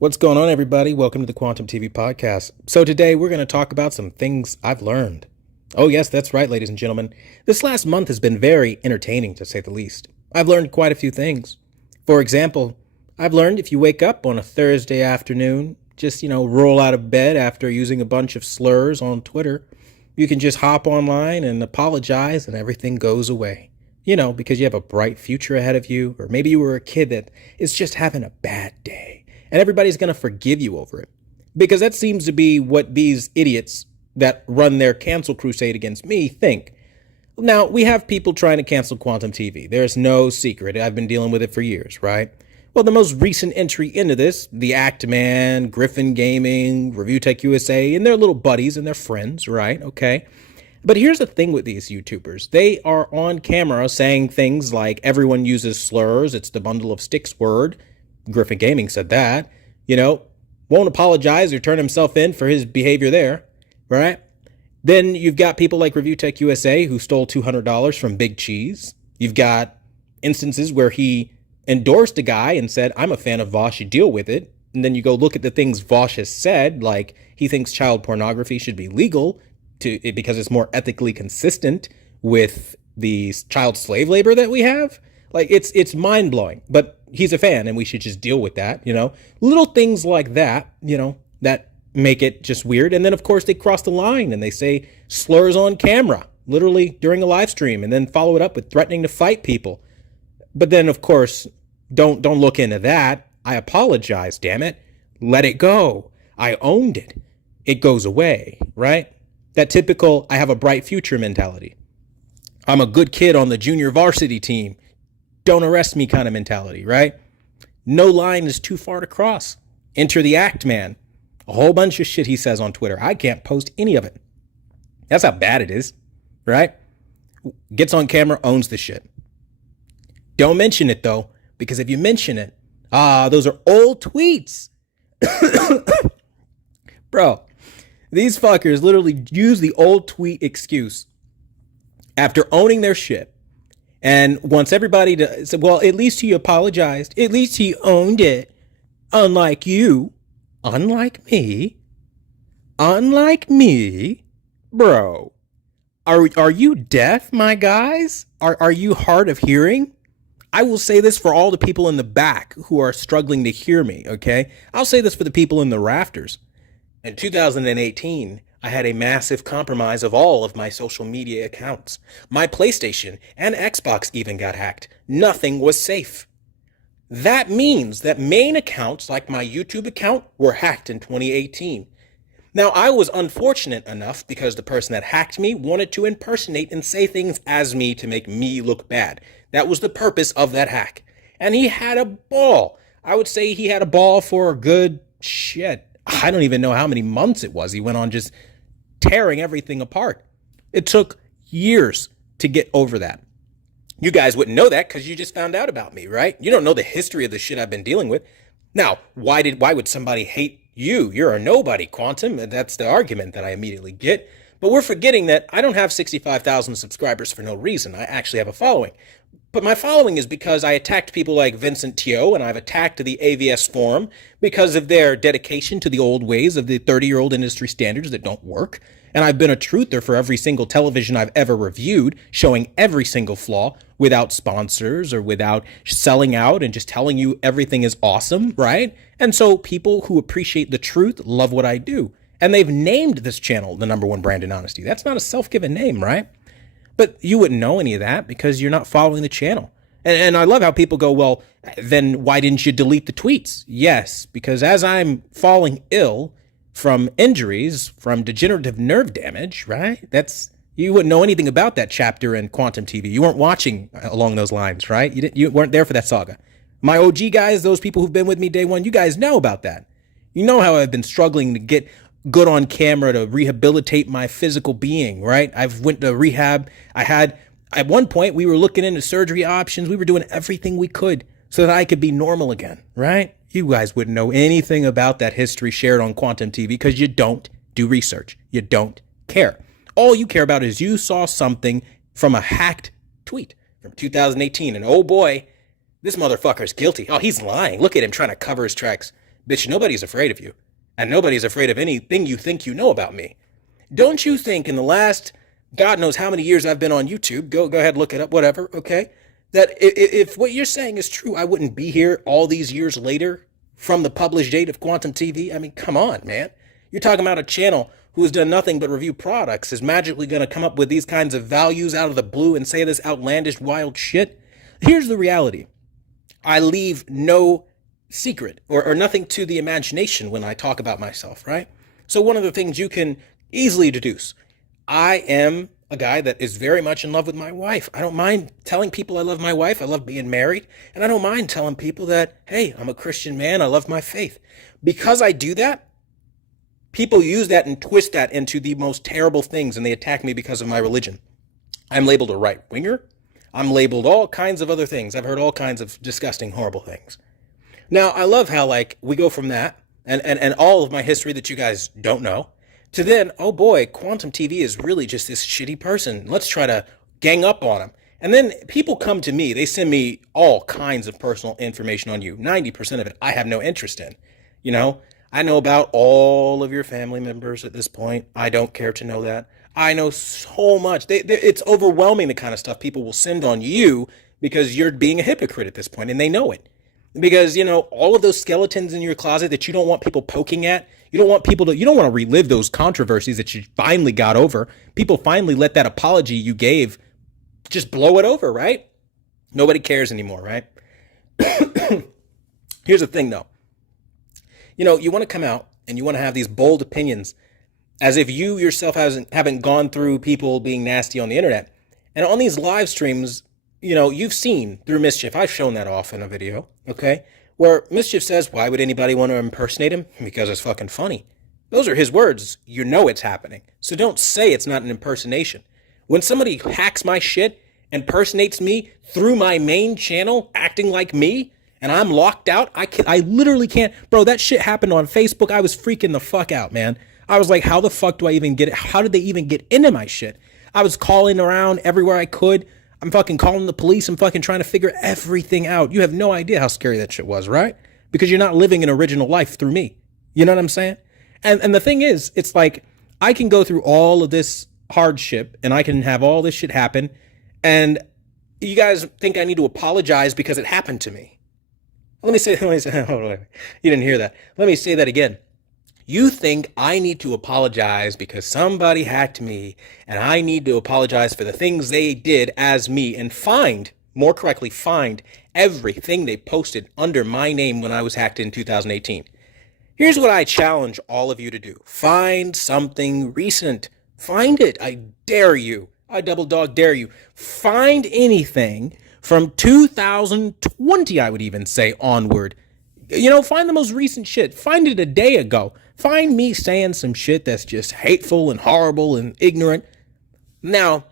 What's going on, everybody? Welcome to the Quantum TV podcast. So today we're going to talk about some things I've learned. Oh yes, that's right, ladies and gentlemen. This last month has been very entertaining, to say the least. I've learned quite a few things. For example, I've learned if you wake up on a Thursday afternoon, just, roll out of bed after using a bunch of slurs on Twitter, you can just hop online and apologize and everything goes away. Because you have a bright future ahead of you, or maybe you were a kid that is just having a bad day. And everybody's going to forgive you over it. Because that seems to be what these idiots that run their cancel crusade against me think. Now, we have people trying to cancel Quantum TV. There's no secret. I've been dealing with it for years, right? Well, the most recent entry into this, the Act Man, Griffin Gaming, Review Tech USA, and their little buddies and their friends, right? Okay. But here's the thing with these YouTubers. They are on camera saying things like everyone uses slurs. It's the bundle of sticks word. Griffin Gaming said that, won't apologize or turn himself in for his behavior there, right? Then you've got people like Review Tech USA who stole $200 from Big Cheese. You've got instances where he endorsed a guy and said, I'm a fan of Vosh, you deal with it. And then you go look at the things Vosh has said, like he thinks child pornography should be legal because it's more ethically consistent with the child slave labor that we have. Like it's mind blowing, but he's a fan and we should just deal with that, little things like that, that make it just weird. And then of course they cross the line and they say slurs on camera, literally during a live stream, and then follow it up with threatening to fight people. But then of course, don't look into that. I apologize, damn it. Let it go. I owned it. It goes away, right? That typical, I have a bright future mentality. I'm a good kid on the junior varsity team. Don't arrest me kind of mentality, right? No line is too far to cross. Enter the Act Man. A whole bunch of shit he says on Twitter. I can't post any of it. That's how bad it is, right? Gets on camera, owns the shit. Don't mention it though, because if you mention it, those are old tweets. Bro, these fuckers literally use the old tweet excuse after owning their shit. And wants everybody to say, well, at least he apologized. At least he owned it. Unlike you. Unlike me. Bro. Are you deaf, my guys? Are you hard of hearing? I will say this for all the people in the back who are struggling to hear me, okay? I'll say this for the people in the rafters. In 2018, I had a massive compromise of all of my social media accounts. My PlayStation and Xbox even got hacked. Nothing was safe. That means that main accounts like my YouTube account were hacked in 2018. Now, I was unfortunate enough because the person that hacked me wanted to impersonate and say things as me to make me look bad. That was the purpose of that hack. And he had a ball. I would say he had a ball for a good shit. I don't even know how many months it was. He went on just tearing everything apart. It took years to get over that. You guys wouldn't know that because you just found out about me, right? You don't know the history of the shit I've been dealing with. Now, why would somebody hate you? You're a nobody, Quantum. That's the argument that I immediately get. But we're forgetting that I don't have 65,000 subscribers for no reason. I actually have a following. But my following is because I attacked people like Vincent Teo, and I've attacked the AVS forum because of their dedication to the old ways of the 30-year-old industry standards that don't work. And I've been a truther for every single television I've ever reviewed, showing every single flaw without sponsors or without selling out and just telling you everything is awesome, right? And so people who appreciate the truth love what I do. And they've named this channel the #1 brand in honesty. That's not a self-given name, right? But you wouldn't know any of that because you're not following the channel. And I love how people go, well, then why didn't you delete the tweets? Yes, because as I'm falling ill from injuries, from degenerative nerve damage, right? You wouldn't know anything about that chapter in Quantum TV. You weren't watching along those lines, right? You weren't there for that saga. My OG guys, those people who've been with me day one, you guys know about that. You know how I've been struggling to get good on camera to rehabilitate my physical being, right? I've went to rehab. At one point, we were looking into surgery options. We were doing everything we could so that I could be normal again, right? You guys wouldn't know anything about that history shared on Quantum TV because you don't do research. You don't care. All you care about is you saw something from a hacked tweet from 2018. And oh boy, this motherfucker's guilty. Oh, he's lying. Look at him trying to cover his tracks. Bitch, nobody's afraid of you. And nobody's afraid of anything you think you know about me. Don't you think in the last God knows how many years I've been on YouTube, go ahead, look it up, whatever, okay? That if what you're saying is true, I wouldn't be here all these years later from the published date of Quantum TV. I mean, come on, man. You're talking about a channel who has done nothing but review products is magically going to come up with these kinds of values out of the blue and say this outlandish, wild shit. Here's the reality. I leave no secret or nothing to the imagination when I talk about myself, right? So one of the things you can easily deduce, I am a guy that is very much in love with my wife. I don't mind telling people I love my wife. I love being married. And I don't mind telling people that, hey, I'm a Christian man. I love my faith. Because I do that, people use that and twist that into the most terrible things, and they attack me because of my religion. I'm labeled a right-winger. I'm labeled all kinds of other things. I've heard all kinds of disgusting, horrible things. Now, I love how, like, we go from that and all of my history that you guys don't know to then, oh boy, Quantum TV is really just this shitty person. Let's try to gang up on him. And then people come to me. They send me all kinds of personal information on you. 90% of it I have no interest in. You know, I know about all of your family members at this point. I don't care to know that. I know so much. It's overwhelming the kind of stuff people will send on you because you're being a hypocrite at this point, and they know it. Because, you know, all of those skeletons in your closet that you don't want people poking at, you don't want to relive those controversies that you finally got over. People finally let that apology you gave just blow it over, right? Nobody cares anymore, right? Here's the thing, though. You know, you want to come out and you want to have these bold opinions as if you yourself haven't gone through people being nasty on the internet. And on these live streams, you know, you've seen through Mischief, I've shown that off in a video, okay, where Mischief says, why would anybody want to impersonate him? Because it's fucking funny. Those are his words. You know it's happening. So don't say it's not an impersonation. When somebody hacks my shit, impersonates me through my main channel, acting like me, and I'm locked out, I literally can't. Bro, that shit happened on Facebook. I was freaking the fuck out, man. I was like, how the fuck do I even get it? How did they even get into my shit? I was calling around everywhere I could. I'm fucking calling the police. I'm fucking trying to figure everything out. You have no idea how scary that shit was, right? Because you're not living an original life through me. You know what I'm saying? And the thing is, it's like, I can go through all of this hardship and I can have all this shit happen. And you guys think I need to apologize because it happened to me. Let me say, hold on, you didn't hear that. Let me say that again. You think I need to apologize because somebody hacked me and I need to apologize for the things they did as me and more correctly, find everything they posted under my name when I was hacked in 2018. Here's what I challenge all of you to do. Find something recent. Find it. I dare you. I double dog dare you. Find anything from 2020, I would even say, onward. You know, find the most recent shit. Find it a day ago. Find me saying some shit that's just hateful and horrible and ignorant. Now,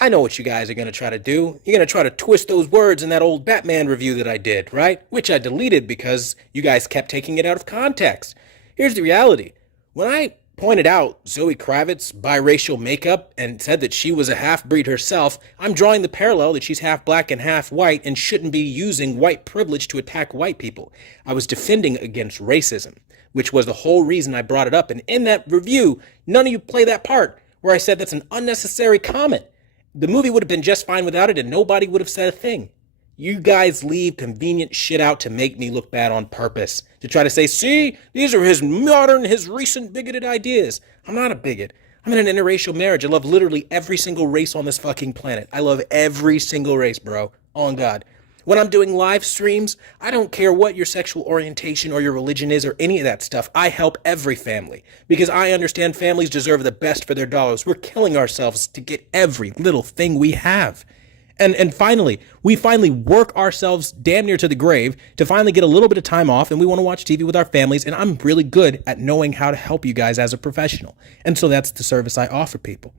I know what you guys are going to try to do. You're going to try to twist those words in that old Batman review that I did, right? Which I deleted because you guys kept taking it out of context. Here's the reality. When I pointed out Zoe Kravitz's biracial makeup and said that she was a half-breed herself, I'm drawing the parallel that she's half black and half white and shouldn't be using white privilege to attack white people. I was defending against racism, which was the whole reason I brought it up. And in that review, none of you play that part where I said that's an unnecessary comment. The movie would have been just fine without it and nobody would have said a thing. You guys leave convenient shit out to make me look bad on purpose. To try to say, see, these are his recent bigoted ideas. I'm not a bigot. I'm in an interracial marriage. I love literally every single race on this fucking planet. I love every single race, bro. On God. When I'm doing live streams, I don't care what your sexual orientation or your religion is or any of that stuff. I help every family because I understand families deserve the best for their dollars. We're killing ourselves to get every little thing we have. And finally, we finally work ourselves damn near to the grave to finally get a little bit of time off, and we want to watch TV with our families, and I'm really good at knowing how to help you guys as a professional. And so that's the service I offer people.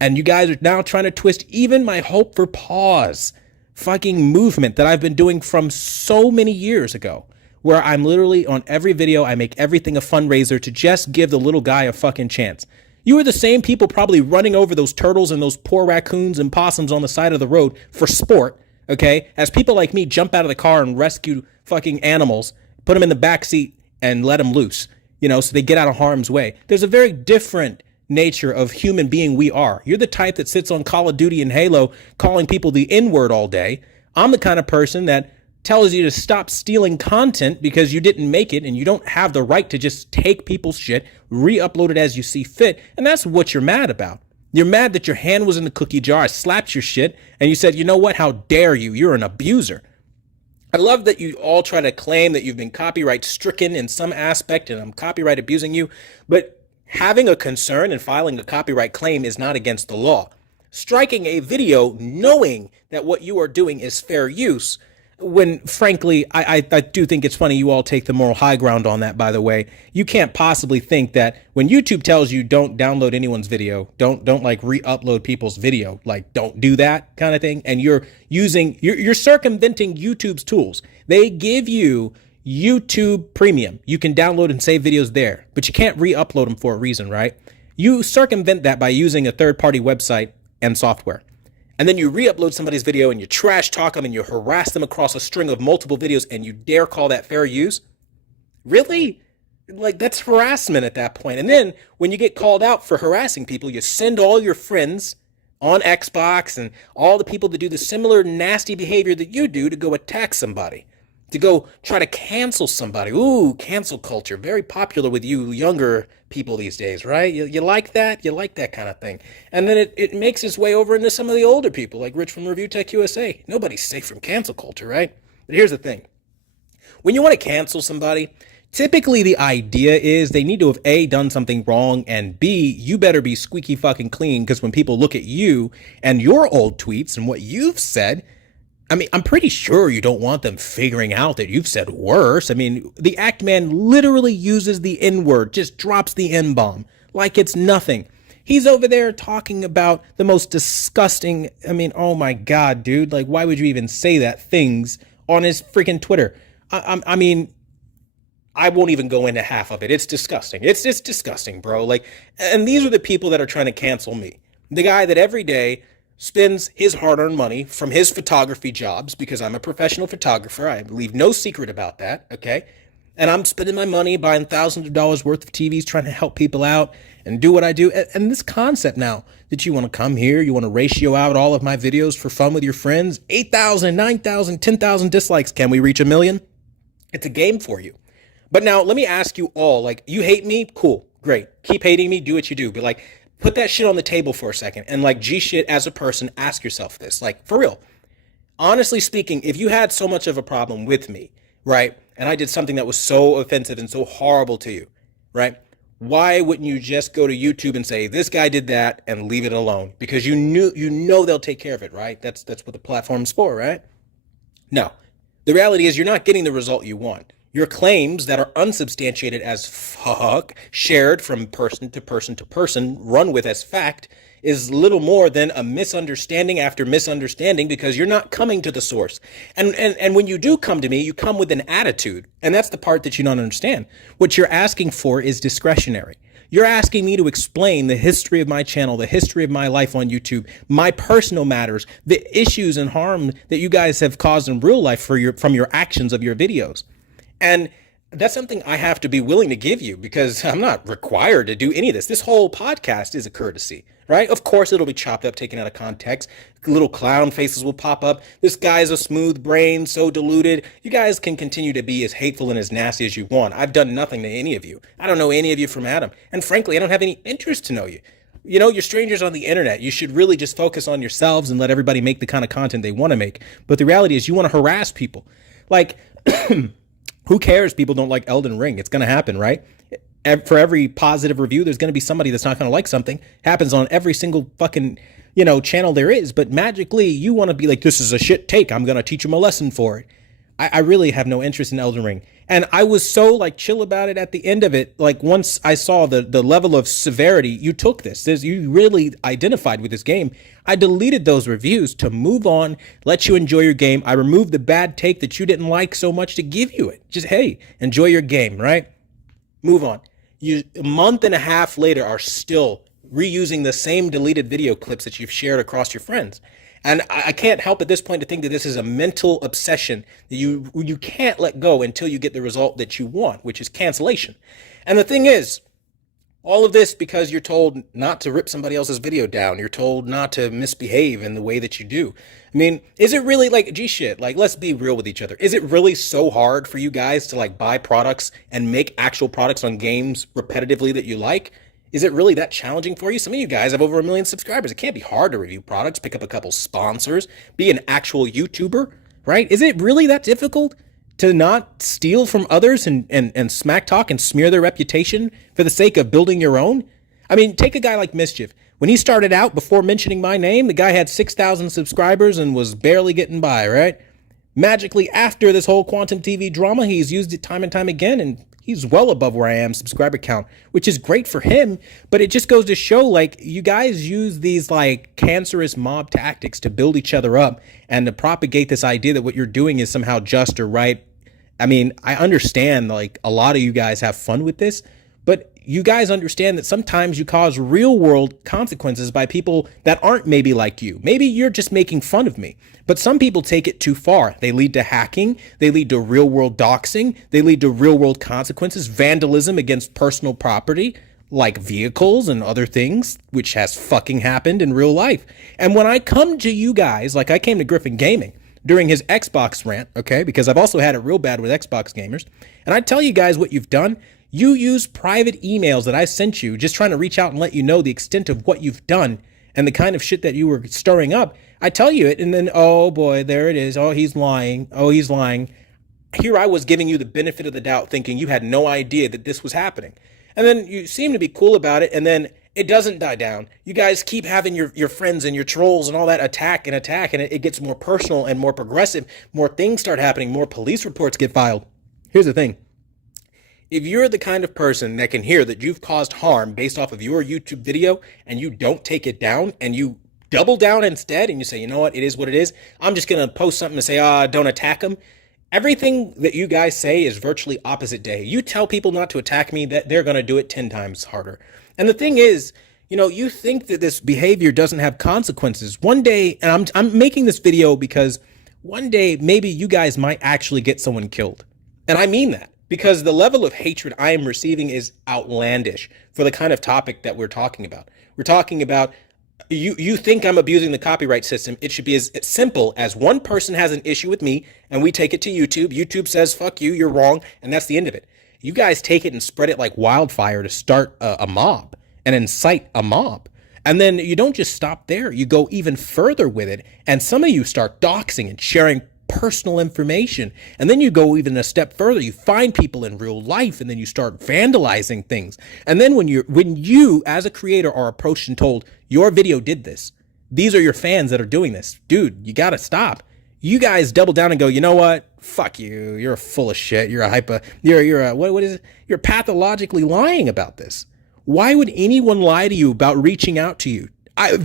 And you guys are now trying to twist even my hope for pause fucking movement that I've been doing from so many years ago, where I'm literally on every video, I make everything a fundraiser to just give the little guy a fucking chance. You are the same people probably running over those turtles and those poor raccoons and possums on the side of the road for sport, okay? As people like me jump out of the car and rescue fucking animals, put them in the back seat and let them loose, so they get out of harm's way. There's a very different nature of human being we are. You're the type that sits on Call of Duty and Halo calling people the N-word all day. I'm the kind of person that tells you to stop stealing content because you didn't make it and you don't have the right to just take people's shit, re-upload it as you see fit. And that's what you're mad about. You're mad that your hand was in the cookie jar, I slapped your shit, and you said, you know what, how dare you? You're an abuser. I love that you all try to claim that you've been copyright stricken in some aspect and I'm copyright abusing you, but having a concern and filing a copyright claim is not against the law. Striking a video knowing that what you are doing is fair use, when frankly, I do think it's funny you all take the moral high ground on that, by the way. You can't possibly think that when YouTube tells you don't download anyone's video, don't like re-upload people's video, like don't do that kind of thing, and you're circumventing YouTube's tools. They give you YouTube Premium. You can download and save videos there, but you can't re-upload them for a reason, right? You circumvent that by using a third-party website and software. And then you re-upload somebody's video and you trash talk them and you harass them across a string of multiple videos and you dare call that fair use? Really? Like, that's harassment at that point. And then when you get called out for harassing people, you send all your friends on Xbox and all the people that do the similar nasty behavior that you do to go attack somebody, to go try to cancel somebody. Ooh, cancel culture, very popular with you younger people these days, right? You like that? You like that kind of thing. And then it makes its way over into some of the older people, like Rich from Review Tech USA. Nobody's safe from cancel culture, right? But here's the thing. When you want to cancel somebody, typically the idea is they need to have A, done something wrong, and B, you better be squeaky fucking clean, because when people look at you and your old tweets and what you've said, I mean, I'm pretty sure you don't want them figuring out that you've said worse. I mean, the Act Man literally uses the N-word, just drops the N-bomb like it's nothing. He's over there talking about the most disgusting, I mean, oh my God, dude, like, why would you even say that things on his freaking Twitter? I mean, I won't even go into half of it. It's disgusting. It's just disgusting, bro. Like, and these are the people that are trying to cancel me. The guy that every day spends his hard-earned money from his photography jobs, because I'm a professional photographer. I leave no secret about that, okay? And I'm spending my money buying thousands of dollars worth of TVs, trying to help people out and do what I do. And this concept now that you want to come here, you want to ratio out all of my videos for fun with your friends, 8,000, 9,000, 10,000 dislikes. Can we reach 1 million? It's a game for you. But now let me ask you all, like, you hate me? Cool, great. Keep hating me, do what you do. But like, put that shit on the table for a second and like G shit as a person, ask yourself this, like for real. Honestly speaking, if you had so much of a problem with me, right, and I did something that was so offensive and so horrible to you, right, why wouldn't you just go to YouTube and say, this guy did that and leave it alone? Because you know they'll take care of it, right? That's what the platform's for, right? No, the reality is you're not getting the result you want. Your claims that are unsubstantiated as fuck, shared from person to person to person, run with as fact, is little more than a misunderstanding after misunderstanding, because you're not coming to the source. And when you do come to me, you come with an attitude. And that's the part that you don't understand. What you're asking for is discretionary. You're asking me to explain the history of my channel, the history of my life on YouTube, my personal matters, the issues and harm that you guys have caused in real life from your actions of your videos. And that's something I have to be willing to give you, because I'm not required to do any of this. This whole podcast is a courtesy, right? Of course, it'll be chopped up, taken out of context. Little clown faces will pop up. This guy's a smooth brain, so deluded. You guys can continue to be as hateful and as nasty as you want. I've done nothing to any of you. I don't know any of you from Adam. And frankly, I don't have any interest to know you. You know, you're strangers on the internet. You should really just focus on yourselves and let everybody make the kind of content they want to make. But the reality is you want to harass people. Like, who cares? People don't like Elden Ring. It's going to happen, right? For every positive review, there's going to be somebody that's not going to like something. Happens on every single fucking, channel there is. But magically, you want to be like, this is a shit take. I'm going to teach them a lesson for it. I really have no interest in Elden Ring. And I was so like chill about it at the end of it. Like once I saw the level of severity you took you really identified with this game. I deleted those reviews to move on, let you enjoy your game. I removed the bad take that you didn't like so much to give you it. Just, hey, enjoy your game, right? Move on. You, a month and a half later, are still reusing the same deleted video clips that you've shared across your friends. And I can't help at this point to think that this is a mental obsession that you can't let go until you get the result that you want, which is cancellation. And the thing is, all of this because you're told not to rip somebody else's video down. You're told not to misbehave in the way that you do. I mean, is it really like, gee shit, like, let's be real with each other. Is it really so hard for you guys to like buy products and make actual products on games repetitively that you like? Is it really that challenging for you? Some of you guys have over 1 million subscribers. It can't be hard to review products, pick up a couple sponsors, be an actual YouTuber, right? Is it really that difficult to not steal from others and smack talk and smear their reputation for the sake of building your own? I mean, take a guy like Mischief. When he started out, before mentioning my name, the guy had 6,000 subscribers and was barely getting by, right? Magically, after this whole Quantum TV drama, he's used it time and time again, and he's well above where I am subscriber count, which is great for him. But it just goes to show, like, you guys use these like cancerous mob tactics to build each other up and to propagate this idea that what you're doing is somehow just or right. I mean, I understand like a lot of you guys have fun with this, but you guys understand that sometimes you cause real world consequences by people that aren't maybe like you. Maybe you're just making fun of me, but some people take it too far. They lead to hacking. They lead to real world doxing. They lead to real world consequences, vandalism against personal property, like vehicles and other things, which has fucking happened in real life. And when I come to you guys, like I came to Griffin Gaming during his Xbox rant, okay, because I've also had it real bad with Xbox gamers, and I tell you guys what you've done. You use private emails that I sent you, just trying to reach out and let you know the extent of what you've done and the kind of shit that you were stirring up. I tell you it, and then, oh boy, there it is. Oh, he's lying. Oh, he's lying. Here I was giving you the benefit of the doubt, thinking you had no idea that this was happening. And then you seem to be cool about it, and then it doesn't die down. You guys keep having your friends and your trolls and all that attack, and it gets more personal and more progressive. More things start happening. More police reports get filed. Here's the thing. If you're the kind of person that can hear that you've caused harm based off of your YouTube video and you don't take it down and you double down instead and you say, you know what, it is what it is. I'm just going to post something and say, don't attack them. Everything that you guys say is virtually opposite day. You tell people not to attack me, that they're going to do it 10 times harder. And the thing is, you think that this behavior doesn't have consequences. One day, and I'm making this video because one day maybe you guys might actually get someone killed. And I mean that. Because the level of hatred I am receiving is outlandish for the kind of topic that we're talking about. We're talking about, you think I'm abusing the copyright system. It should be as simple as one person has an issue with me and we take it to YouTube. YouTube says, fuck you, you're wrong. And that's the end of it. You guys take it and spread it like wildfire to start a mob and incite a mob. And then you don't just stop there. You go even further with it. And some of you start doxing and sharing personal information. And then you go even a step further. You find people in real life and then you start vandalizing things. And then when you as a creator are approached and told your video did this, these are your fans that are doing this, dude, you got to stop. You guys double down and go, you know what? Fuck you. You're full of shit. You're what is it? You're pathologically lying about this. Why would anyone lie to you about reaching out to you?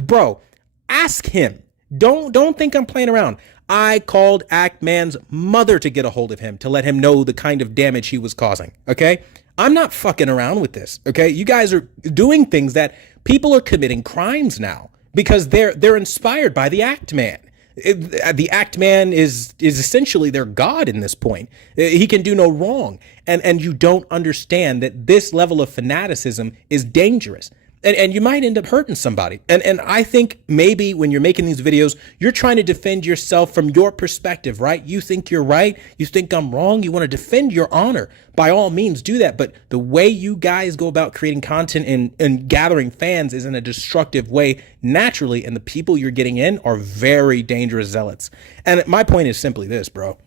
Bro, ask him. Don't think I'm playing around. I called Act-Man's mother to get a hold of him to let him know the kind of damage he was causing, okay? I'm not fucking around with this, okay? You guys are doing things that people are committing crimes now because they're inspired by the Act-Man. The Act-Man is essentially their god in this point. He can do no wrong. And you don't understand that this level of fanaticism is dangerous. And you might end up hurting somebody. And I think maybe when you're making these videos, you're trying to defend yourself from your perspective, right? You think you're right. You think I'm wrong. You want to defend your honor. By all means, do that. But the way you guys go about creating content and gathering fans is in a destructive way naturally. And the people you're getting in are very dangerous zealots. And my point is simply this, bro.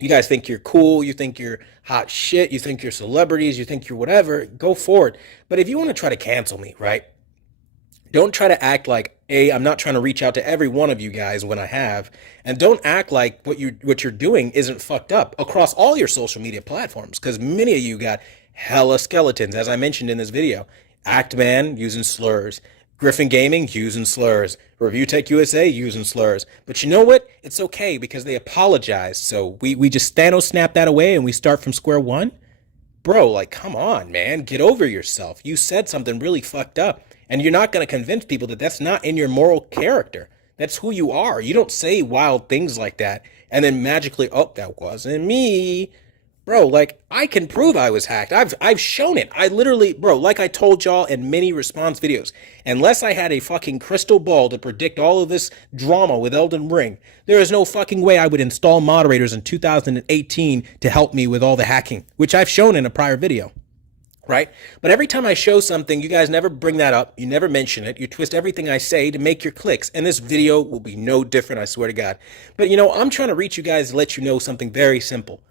You guys think you're cool, you think you're hot shit, you think you're celebrities, you think you're whatever, go for it. But if you want to try to cancel me, right? Don't try to act like, I'm not trying to reach out to every one of you guys when I have, and don't act like what you're doing isn't fucked up across all your social media platforms, because many of you got hella skeletons, as I mentioned in this video. Act-Man using slurs, Griffin Gaming using slurs, Review Tech USA using slurs. But you know what? It's okay because they apologized. So we just Thanos snap that away and we start from square one. Bro, like, come on, man. Get over yourself. You said something really fucked up. And you're not going to convince people that that's not in your moral character. That's who you are. You don't say wild things like that and then magically, oh, that wasn't me. Bro, like I can prove I was hacked. I've shown it. I literally, bro, like I told y'all in many response videos, unless I had a fucking crystal ball to predict all of this drama with Elden Ring, there is no fucking way I would install moderators in 2018 to help me with all the hacking, which I've shown in a prior video. Right? But every time I show something, you guys never bring that up. You never mention it. You twist everything I say to make your clicks. And this video will be no different, I swear to God. But I'm trying to reach you guys to let you know something very simple.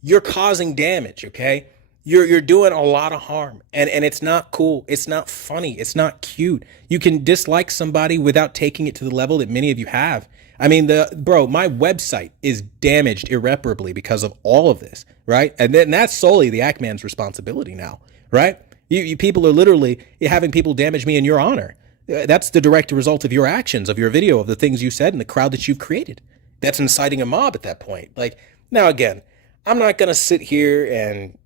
You're causing damage, okay? You're doing a lot of harm, and it's not cool. It's not funny. It's not cute. You can dislike somebody without taking it to the level that many of you have. I mean, my website is damaged irreparably because of all of this, right? And then that's solely the Ackman's responsibility now, right? You people are literally having people damage me in your honor. That's the direct result of your actions, of your video, of the things you said, and the crowd that you've created. That's inciting a mob at that point. Like, now again, I'm not going to sit here and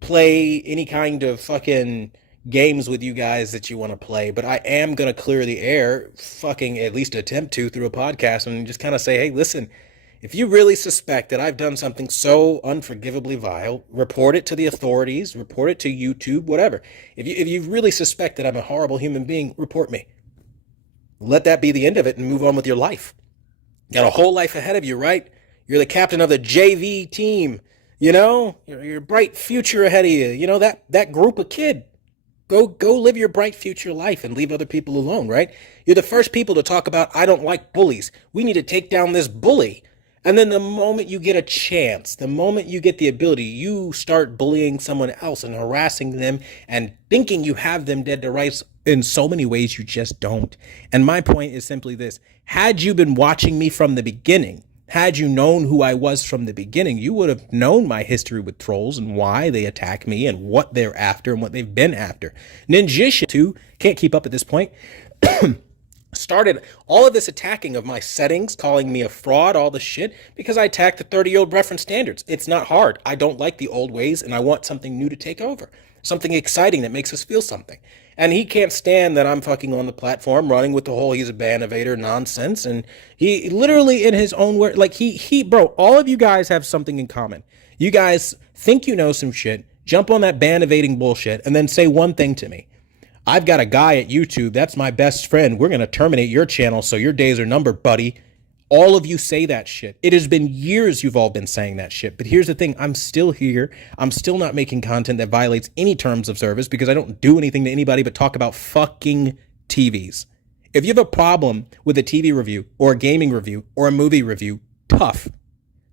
play any kind of fucking games with you guys that you want to play, but I am going to clear the air, fucking at least attempt to through a podcast, and just kind of say, hey, listen, if you really suspect that I've done something so unforgivably vile, report it to the authorities, report it to YouTube, whatever. If you really suspect that I'm a horrible human being, report me. Let that be the end of it and move on with your life. You got a whole life ahead of you, right? You're the captain of the JV team, your bright future ahead of you, that group of kid. Go live your bright future life and leave other people alone, right? You're the first people to talk about, I don't like bullies. We need to take down this bully. And then the moment you get a chance, the moment you get the ability, you start bullying someone else and harassing them and thinking you have them dead to rights. In so many ways, you just don't. And my point is simply this. Had you been watching me from the beginning, had you known who I was from the beginning, you would have known my history with trolls and why they attack me and what they're after and what they've been after. Ninjisha, too, can't keep up at this point, started all of this attacking of my settings, calling me a fraud, all the shit, because I attacked the 30-year-old reference standards. It's not hard. I don't like the old ways, and I want something new to take over. Something exciting that makes us feel something. And he can't stand that I'm fucking on the platform running with the whole he's a bannovator nonsense. And he literally in his own word, like bro, all of you guys have something in common. You guys think you know some shit, jump on that bannovating bullshit, and then say one thing to me. I've got a guy at YouTube, that's my best friend. We're going to terminate your channel so your days are numbered, buddy. All of you say that shit. It has been years you've all been saying that shit. But here's the thing. I'm still here. I'm still not making content that violates any terms of service because I don't do anything to anybody but talk about fucking TVs. If you have a problem with a TV review or a gaming review or a movie review, tough.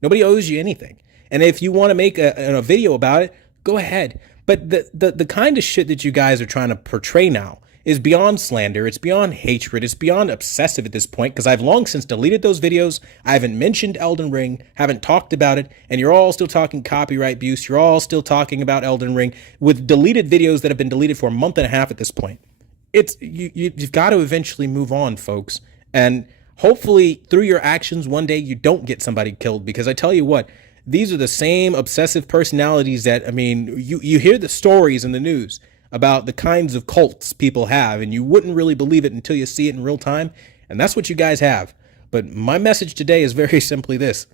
Nobody owes you anything. And if you want to make a video about it, go ahead. But the kind of shit that you guys are trying to portray now is beyond slander. It's beyond hatred. It's beyond obsessive at this point because I've long since deleted those videos. I haven't mentioned Elden Ring, haven't talked about it, and you're all still talking copyright abuse. You're all still talking about Elden Ring with deleted videos that have been deleted for a month and a half at this point. You've got to eventually move on, folks. And hopefully through your actions one day you don't get somebody killed because I tell you what, these are the same obsessive personalities that, I mean, you hear the stories in the news about the kinds of cults people have, and you wouldn't really believe it until you see it in real time, and that's what you guys have. But my message today is very simply this.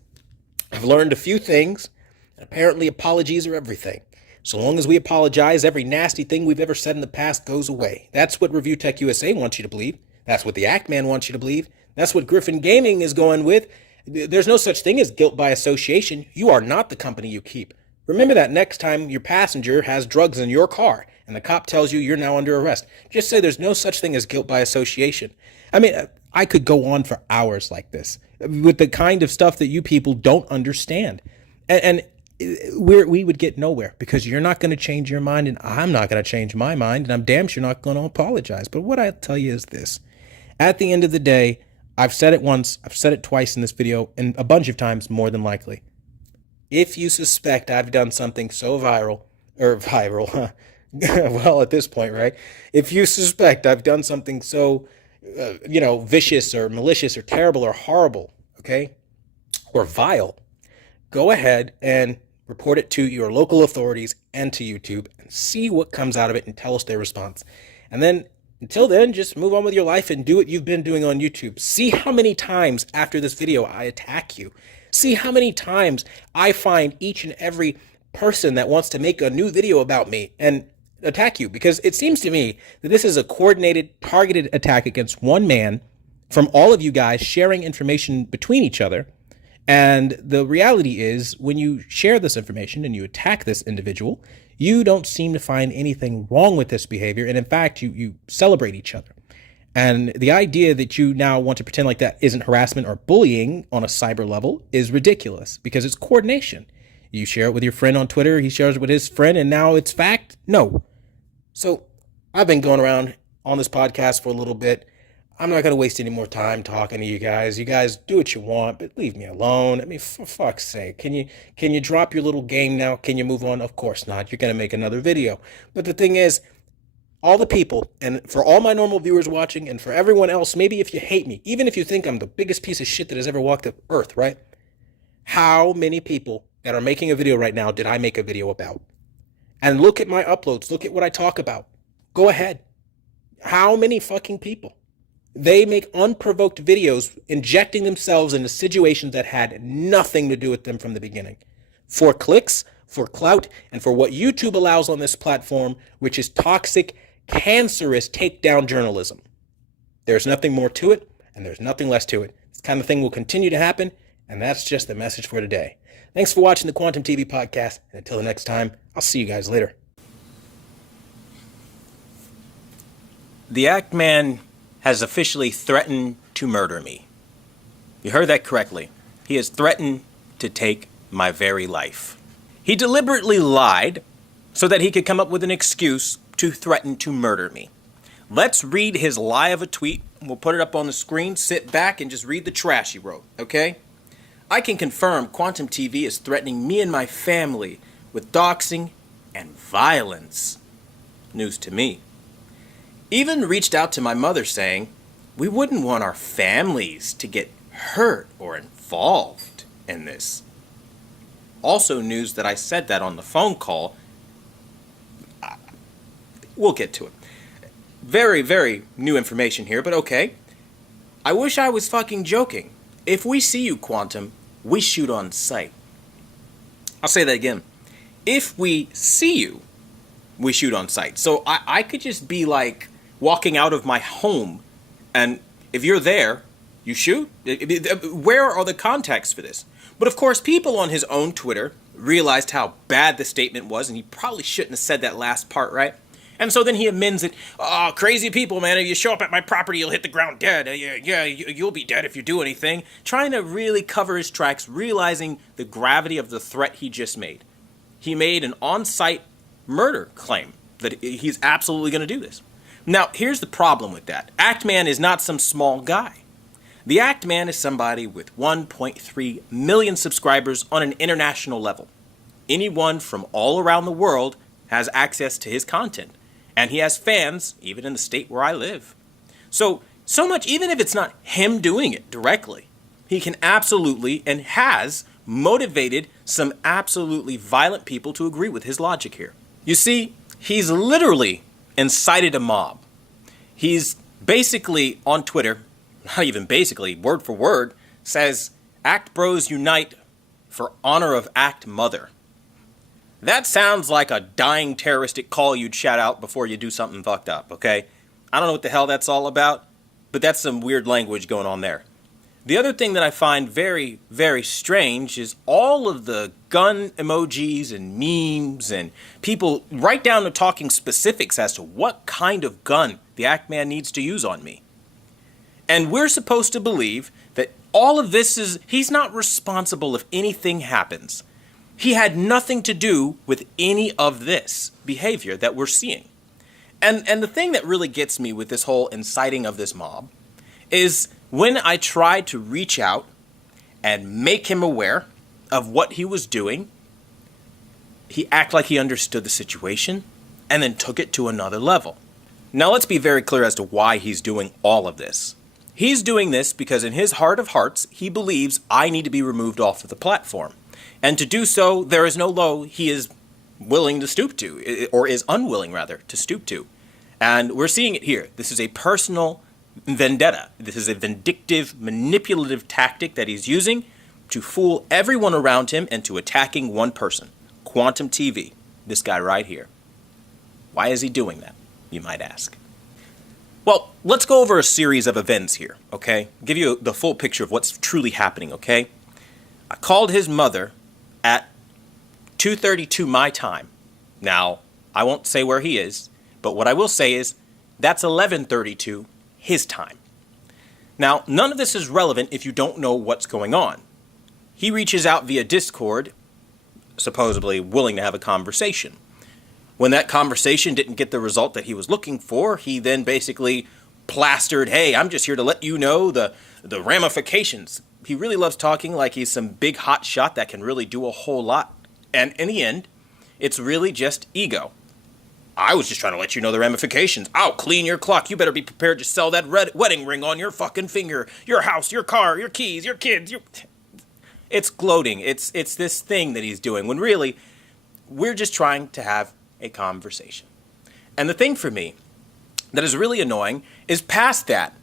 I've learned a few things, and apparently apologies are everything. So long as we apologize, every nasty thing we've ever said in the past goes away. That's what Review Tech USA wants you to believe. That's what the Ackman wants you to believe. That's what Griffin Gaming is going with. There's no such thing as guilt by association. You are not the company you keep. Remember that next time your passenger has drugs in your car and the cop tells you you're now under arrest. Just say there's no such thing as guilt by association. I mean, I could go on for hours like this with the kind of stuff that you people don't understand. And we would get nowhere because you're not going to change your mind and I'm not going to change my mind and I'm damn sure not going to apologize. But what I tell you is this. At the end of the day, I've said it once, I've said it twice in this video, and a bunch of times more than likely. If you suspect I've done something so viral, well, at this point, right? If you suspect I've done something so, vicious or malicious or terrible or horrible, okay, or vile, go ahead and report it to your local authorities and to YouTube and see what comes out of it and tell us their response. And then Until then, just move on with your life and do what you've been doing on YouTube. See how many times after this video I attack you. See how many times I find each and every person that wants to make a new video about me and attack you. Because it seems to me that this is a coordinated, targeted attack against one man from all of you guys sharing information between each other. And the reality is, when you share this information and you attack this individual, you don't seem to find anything wrong with this behavior. And in fact, you celebrate each other. And the idea that you now want to pretend like that isn't harassment or bullying on a cyber level is ridiculous, because it's coordination. You share it with your friend on Twitter, he shares it with his friend, and now it's fact? No. So I've been going around on this podcast for a little bit. I'm not going to waste any more time talking to you guys. You guys do what you want, but leave me alone. I mean, for fuck's sake, can you drop your little game now? Can you move on? Of course not. You're going to make another video. But the thing is, all the people, and for all my normal viewers watching, and for everyone else, maybe if you hate me, even if you think I'm the biggest piece of shit that has ever walked the earth, right? How many people that are making a video right now did I make a video about? And look at my uploads. Look at what I talk about. Go ahead. How many fucking people? They make unprovoked videos injecting themselves into situations that had nothing to do with them from the beginning. For clicks, for clout, and for what YouTube allows on this platform, which is toxic, cancerous takedown journalism. There's nothing more to it, and there's nothing less to it. This kind of thing will continue to happen, and that's just the message for today. Thanks for watching the Quantum TV podcast, and until the next time, I'll see you guys later. The Act Man has officially threatened to murder me. You heard that correctly. He has threatened to take my very life. He deliberately lied so that he could come up with an excuse to threaten to murder me. Let's read his lie of a tweet. We'll put it up on the screen. Sit back and just read the trash he wrote, okay? I can confirm Quantum TV is threatening me and my family with doxing and violence. News to me. Even reached out to my mother saying, we wouldn't want our families to get hurt or involved in this. Also news that I said that on the phone call. We'll get to it. Very, very new information here, but okay. I wish I was fucking joking. If we see you, Quantum, we shoot on sight. I'll say that again. If we see you, we shoot on sight. So I could just be like walking out of my home, and if you're there, you shoot? Where are the contexts for this? But of course, people on his own Twitter realized how bad the statement was, and he probably shouldn't have said that last part, right? And so then he amends it. Oh, crazy people, man. If you show up at my property, you'll hit the ground dead. You'll be dead if you do anything. Trying to really cover his tracks, realizing the gravity of the threat he just made. He made an on-site murder claim that he's absolutely going to do this. Now, here's the problem with that. Act Man is not some small guy. The Act Man is somebody with 1.3 million subscribers on an international level. Anyone from all around the world has access to his content. And he has fans, even in the state where I live. So much, even if it's not him doing it directly, he can absolutely and has motivated some absolutely violent people to agree with his logic here. You see, he's literally incited a mob. He's basically on Twitter, not even basically, word for word, says, Act Bros unite for honor of Act Mother. That sounds like a dying terroristic call you'd shout out before you do something fucked up, okay? I don't know what the hell that's all about, but that's some weird language going on there. The other thing that I find very, very strange is all of the gun emojis and memes and people right down to talking specifics as to what kind of gun the Act Man needs to use on me. And we're supposed to believe that all of this is, he's not responsible if anything happens. He had nothing to do with any of this behavior that we're seeing. And the thing that really gets me with this whole inciting of this mob is when I tried to reach out and make him aware of what he was doing, he acted like he understood the situation and then took it to another level. Now let's be very clear as to why he's doing all of this. He's doing this because in his heart of hearts, he believes I need to be removed off of the platform. And to do so, there is no low he is willing to stoop to, or is unwilling, rather, to stoop to. And we're seeing it here. This is a personal vendetta. This is a vindictive, manipulative tactic that he's using to fool everyone around him into attacking one person. Quantum TV, this guy right here. Why is he doing that, you might ask? Well, let's go over a series of events here, okay? Give you the full picture of what's truly happening, okay? I called his mother at 2:32 my time. Now, I won't say where he is, but what I will say is that's 11:32 his time. Now, none of this is relevant if you don't know what's going on. He reaches out via Discord, supposedly willing to have a conversation. When that conversation didn't get the result that he was looking for, he then basically plastered, hey, I'm just here to let you know the ramifications. He really loves talking like he's some big hot shot that can really do a whole lot. And in the end, it's really just ego. I was just trying to let you know the ramifications. I'll clean your clock. You better be prepared to sell that wedding ring on your fucking finger. Your house, your car, your keys, your kids. It's gloating. It's this thing that he's doing when really we're just trying to have a conversation. And the thing for me that is really annoying is past that.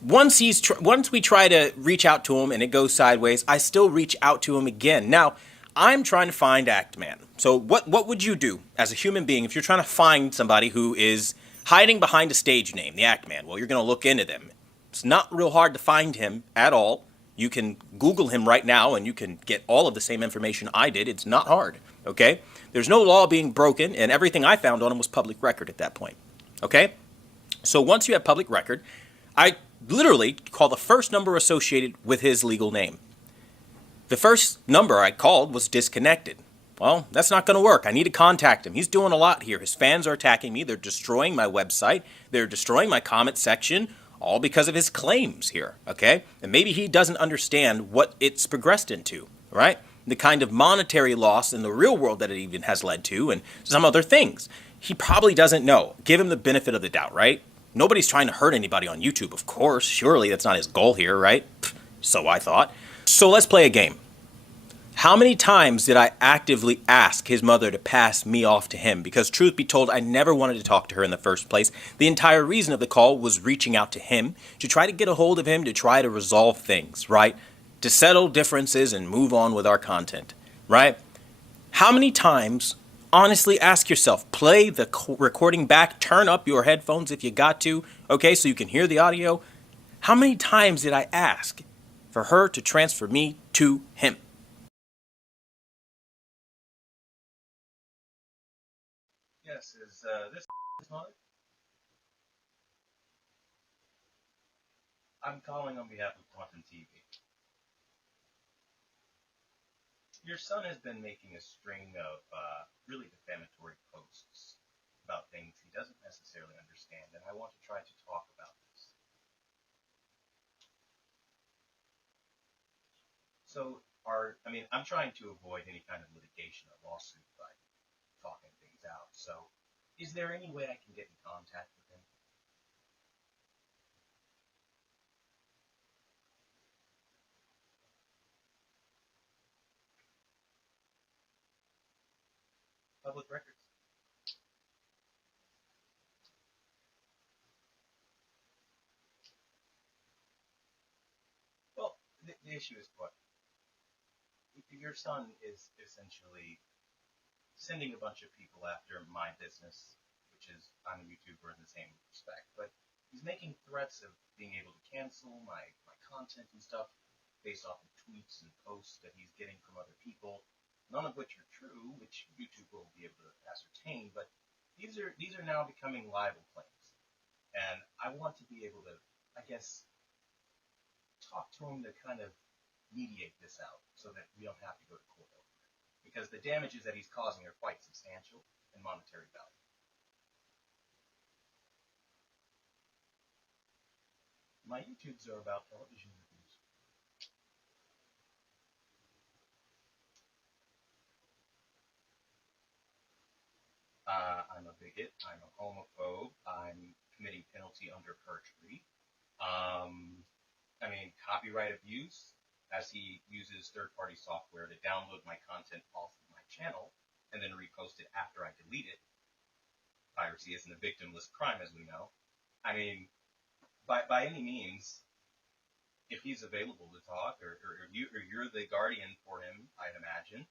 Once we try to reach out to him and it goes sideways, I still reach out to him again. Now, I'm trying to find Act Man. So what would you do as a human being if you're trying to find somebody who is hiding behind a stage name, the Act Man? Well, you're going to look into them. It's not real hard to find him at all. You can Google him right now and you can get all of the same information I did. It's not hard, okay? There's no law being broken, and everything I found on him was public record at that point, okay? So once you have public record, I literally call the first number associated with his legal name. The first number I called was disconnected. Well, that's not going to work. I need to contact him. He's doing a lot here. His fans are attacking me. They're destroying my website. They're destroying my comment section, all because of his claims here, okay? And maybe he doesn't understand what it's progressed into, right? The kind of monetary loss in the real world that it even has led to, and some other things. He probably doesn't know. Give him the benefit of the doubt, right? Nobody's trying to hurt anybody on YouTube, of course. Surely that's not his goal here, right? So I thought. So let's play a game. How many times did I actively ask his mother to pass me off to him? Because truth be told, I never wanted to talk to her in the first place. The entire reason of the call was reaching out to him, to try to get a hold of him, to try to resolve things, right? To settle differences and move on with our content, right? How many times, honestly ask yourself, play the recording back, turn up your headphones if you got to, okay, so you can hear the audio. How many times did I ask for her to transfer me to him? Yes, is this his mother? I'm calling on behalf of Quantum TV. Your son has been making a string of really defamatory posts about things he doesn't necessarily understand, and I want to try to talk about this. So, I'm trying to avoid any kind of litigation or lawsuit by talking things out. So, is there any way I can get in contact with him? Public records. Well, the issue is what your son is essentially sending a bunch of people after my business, which is I'm a YouTuber in the same respect, but he's making threats of being able to cancel my content and stuff based off of tweets and posts that he's getting from other people, none of which are true, which YouTube will be able to ascertain, but these are now becoming libel claims. And I want to be able to, I guess, talk to him to kind of mediate this out so that we don't have to go to court over it. Because the damages that he's causing are quite substantial in monetary value. My YouTubes are about television reviews. I'm a bigot. I'm a homophobe. I'm committing penalty under perjury. Copyright abuse, as he uses third-party software to download my content off of my channel and then repost it after I delete it. piracy isn't a victimless crime, as we know. I mean, by any means, if he's available to talk, or you're the guardian for him, I'd imagine,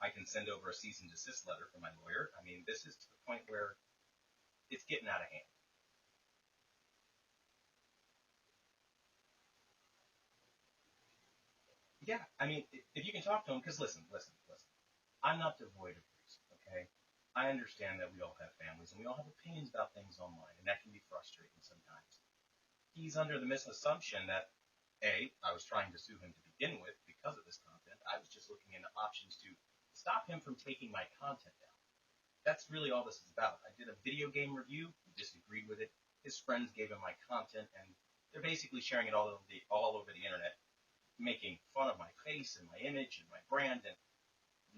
I can send over a cease and desist letter from my lawyer. I mean, this is to the point where it's getting out of hand. Yeah, I mean, if you can talk to him, because listen. I'm not devoid of reason, okay? I understand that we all have families and we all have opinions about things online, and that can be frustrating sometimes. He's under the misassumption that, A, I was trying to sue him to begin with because of this content. I was just looking into options to stop him from taking my content down. That's really all this is about. I did a video game review. He disagreed with it. His friends gave him my content, and they're basically sharing it all over the internet, making fun of my face and my image and my brand, and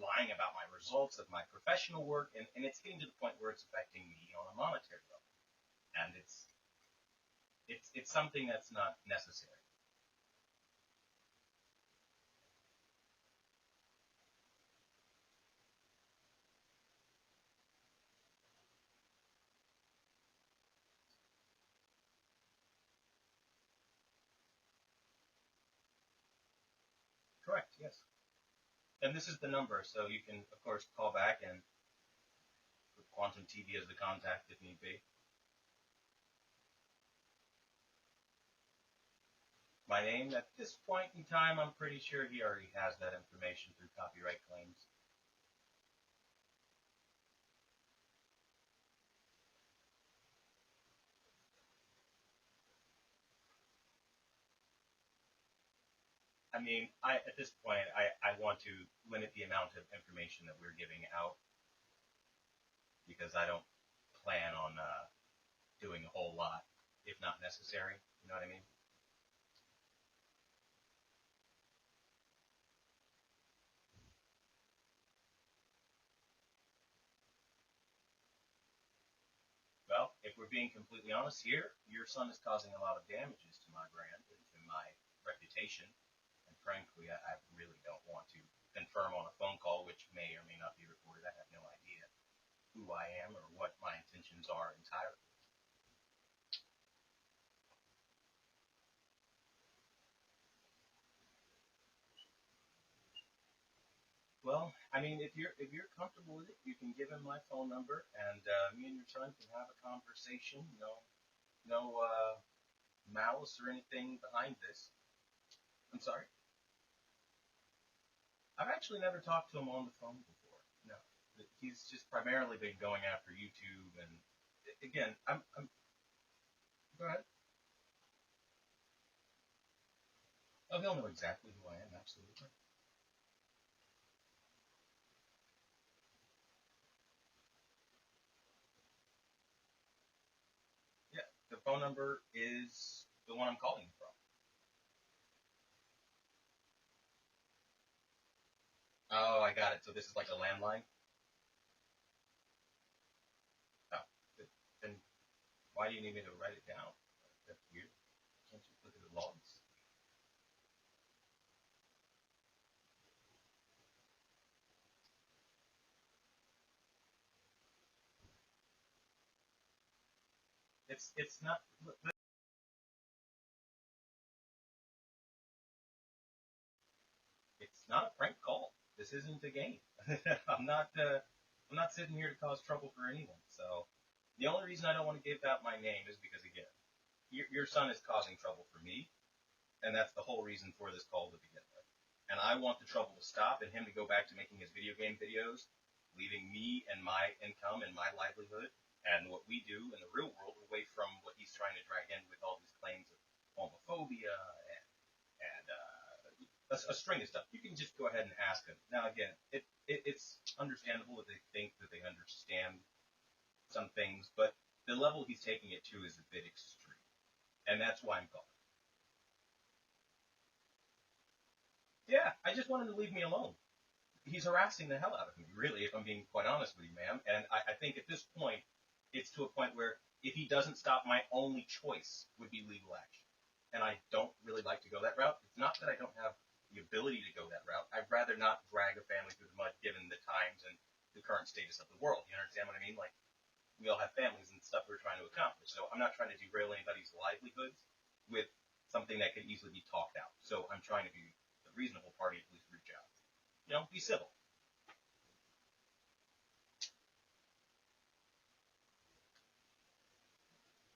lying about my results of my professional work, and it's getting to the point where it's affecting me on a monetary level. And it's something that's not necessary. Correct, yes. And this is the number, so you can, of course, call back and put Quantum TV as the contact if need be. My name, at this point in time, I'm pretty sure he already has that information through copyright claims. I mean, at this point, I want to limit the amount of information that we're giving out because I don't plan on doing a whole lot if not necessary. You know what I mean? Well, if we're being completely honest here, your son is causing a lot of damages to my brand and to my reputation. And frankly, I really don't want to confirm on a phone call, which may or may not be recorded. I have no idea who I am or what my intentions are entirely. Well, I mean, if you're comfortable with it, you can give him my phone number, and me and your son can have a conversation. No malice or anything behind this. I'm sorry. I've actually never talked to him on the phone before. No, he's just primarily been going after YouTube, and again, I'm go ahead. Oh, he'll know exactly who I am. Absolutely. Yeah, the phone number is the one I'm calling you from. Oh, I got it. So this is like a landline. Oh, then why do you need me to write it down? That's weird. Can't you look at the logs? It's not. It's not a prank call. This isn't a game. I'm not. I'm not sitting here to cause trouble for anyone. So the only reason I don't want to give out my name is because again, your son is causing trouble for me, and that's the whole reason for this call to begin with. And I want the trouble to stop and him to go back to making his video game videos, leaving me and my income and my livelihood and what we do in the real world away from what he's trying to drag in with all these claims of homophobia and a string of stuff. You can just go ahead and ask him. Now, again, it's understandable that they think that they understand some things, but the level he's taking it to is a bit extreme. And that's why I'm calling. Yeah, I just want him to leave me alone. He's harassing the hell out of me, really, if I'm being quite honest with you, ma'am. And I think at this point, it's to a point where if he doesn't stop, my only choice would be legal action. And I don't really like to go that route. It's not that I don't have the ability to go that route. I'd rather not drag a family through the mud given the times and the current status of the world. You understand what I mean? Like, We all have families and stuff we're trying to accomplish. So I'm not trying to derail anybody's livelihoods with something that could easily be talked out. So I'm trying to be the reasonable party, at least reach out. Be civil.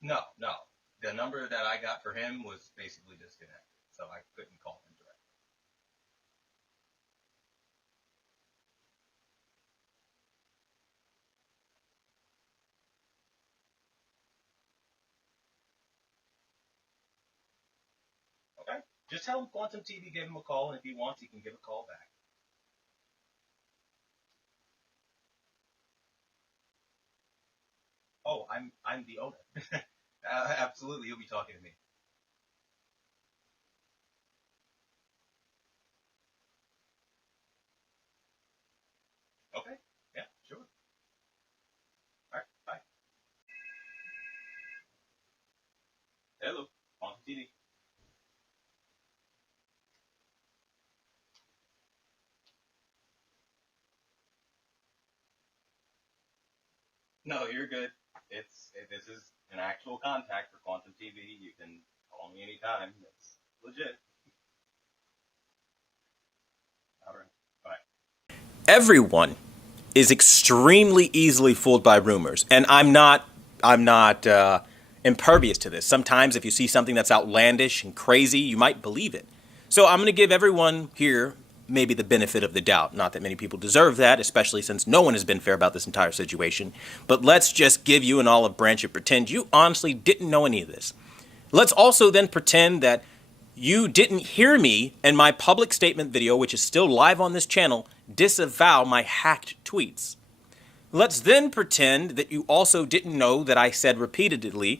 No, no. The number that I got for him was basically disconnected, so I couldn't call him directly. Okay? Just tell him Quantum TV gave him a call, and if he wants, he can give a call back. Oh, I'm the owner. Absolutely, he'll be talking to me. Okay? Yeah, sure. All right, bye. Hello, Quantum TV. No, you're good. This is an actual contact for Quantum TV. You can call me anytime. It's legit. All right. Bye. Everyone is extremely easily fooled by rumors, and I'm not impervious to this. Sometimes if you see something that's outlandish and crazy, you might believe it. So I'm going to give everyone here maybe the benefit of the doubt. Not that many people deserve that, especially since no one has been fair about this entire situation. But let's just give you an olive branch and pretend you honestly didn't know any of this. Let's also then pretend that you didn't hear me in my public statement video, which is still live on this channel, disavow my hacked tweets. Let's then pretend that you also didn't know that I said repetitively,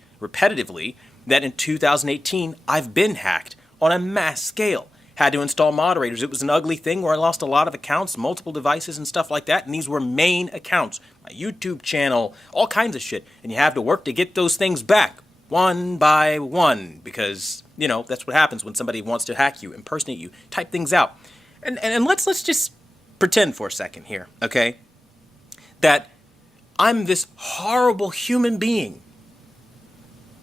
that in 2018 I've been hacked on a mass scale. Had to install moderators. It was an ugly thing where I lost a lot of accounts, multiple devices and stuff like that, and these were main accounts. My YouTube channel, all kinds of shit. And you have to work to get those things back, one by one, because, that's what happens when somebody wants to hack you, impersonate you, type things out. And let's just pretend for a second here, okay, that I'm this horrible human being.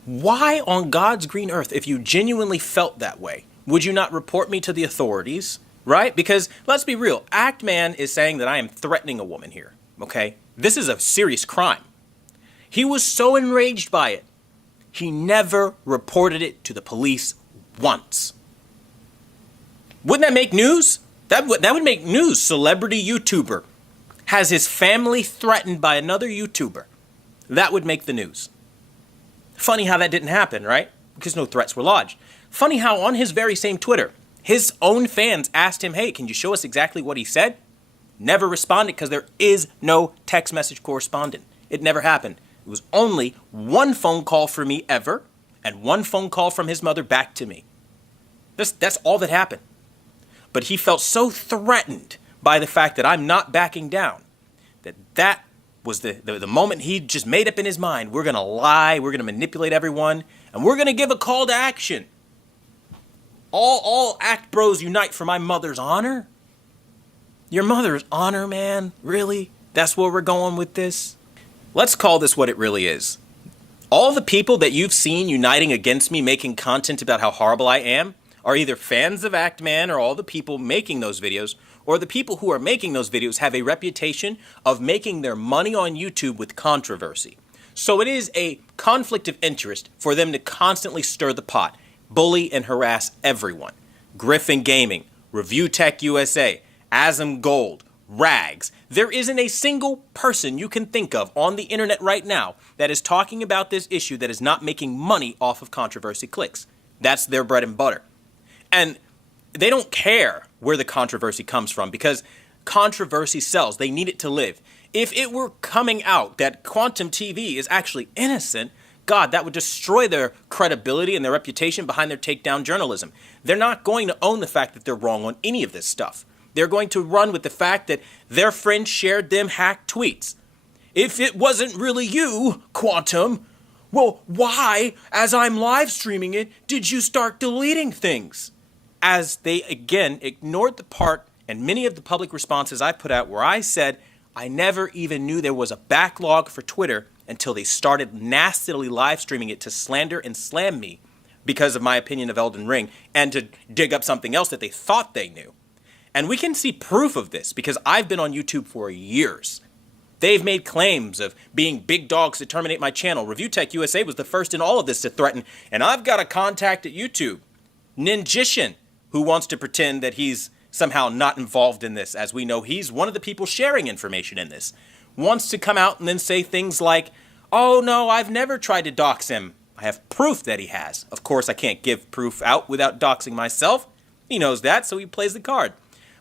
Why on God's green earth, if you genuinely felt that way, would you not report me to the authorities, right? Because let's be real, Act Man is saying that I am threatening a woman here, okay? This is a serious crime. He was so enraged by it, he never reported it to the police once. Wouldn't that make news? That would make news. Celebrity YouTuber has his family threatened by another YouTuber. That would make the news. Funny how that didn't happen, right? Because no threats were lodged. Funny how on his very same Twitter, his own fans asked him, hey, can you show us exactly what he said? Never responded because there is no text message correspondent. It never happened. It was only one phone call for me ever and one phone call from his mother back to me. That's all that happened. But he felt so threatened by the fact that I'm not backing down that was the moment he just made up in his mind. We're going to lie, we're going to manipulate everyone, and we're going to give a call to action. All act bros unite for my mother's honor? Your mother's honor, man? Really? That's where we're going with this? Let's call this what it really is. All the people that you've seen uniting against me making content about how horrible I am are either fans of Act Man or all the people making those videos, or the people who are making those videos have a reputation of making their money on YouTube with controversy. So it is a conflict of interest for them to constantly stir the pot, bully and harass everyone. Griffin Gaming, Review Tech USA, Asm Gold, Rags. There isn't a single person you can think of on the internet right now that is talking about this issue that is not making money off of controversy clicks. That's their bread and butter. And they don't care where the controversy comes from because controversy sells. They need it to live. If it were coming out that Quantum TV is actually innocent, God, that would destroy their credibility and their reputation behind their takedown journalism. They're not going to own the fact that they're wrong on any of this stuff. They're going to run with the fact that their friend shared them hacked tweets. If it wasn't really you, Quantum, well, why, as I'm live streaming it, did you start deleting things? As they, again, ignored the part and many of the public responses I put out where I said I never even knew there was a backlog for Twitter until they started nastily live streaming it to slander and slam me because of my opinion of Elden Ring and to dig up something else that they thought they knew. And we can see proof of this because I've been on YouTube for years. They've made claims of being big dogs to terminate my channel. Review Tech USA was the first in all of this to threaten, and I've got a contact at YouTube, Ninjician, who wants to pretend that he's somehow not involved in this, as we know he's one of the people sharing information in this, wants to come out and then say things like, oh no, I've never tried to dox him. I have proof that he has. Of course, I can't give proof out without doxing myself. He knows that, so he plays the card.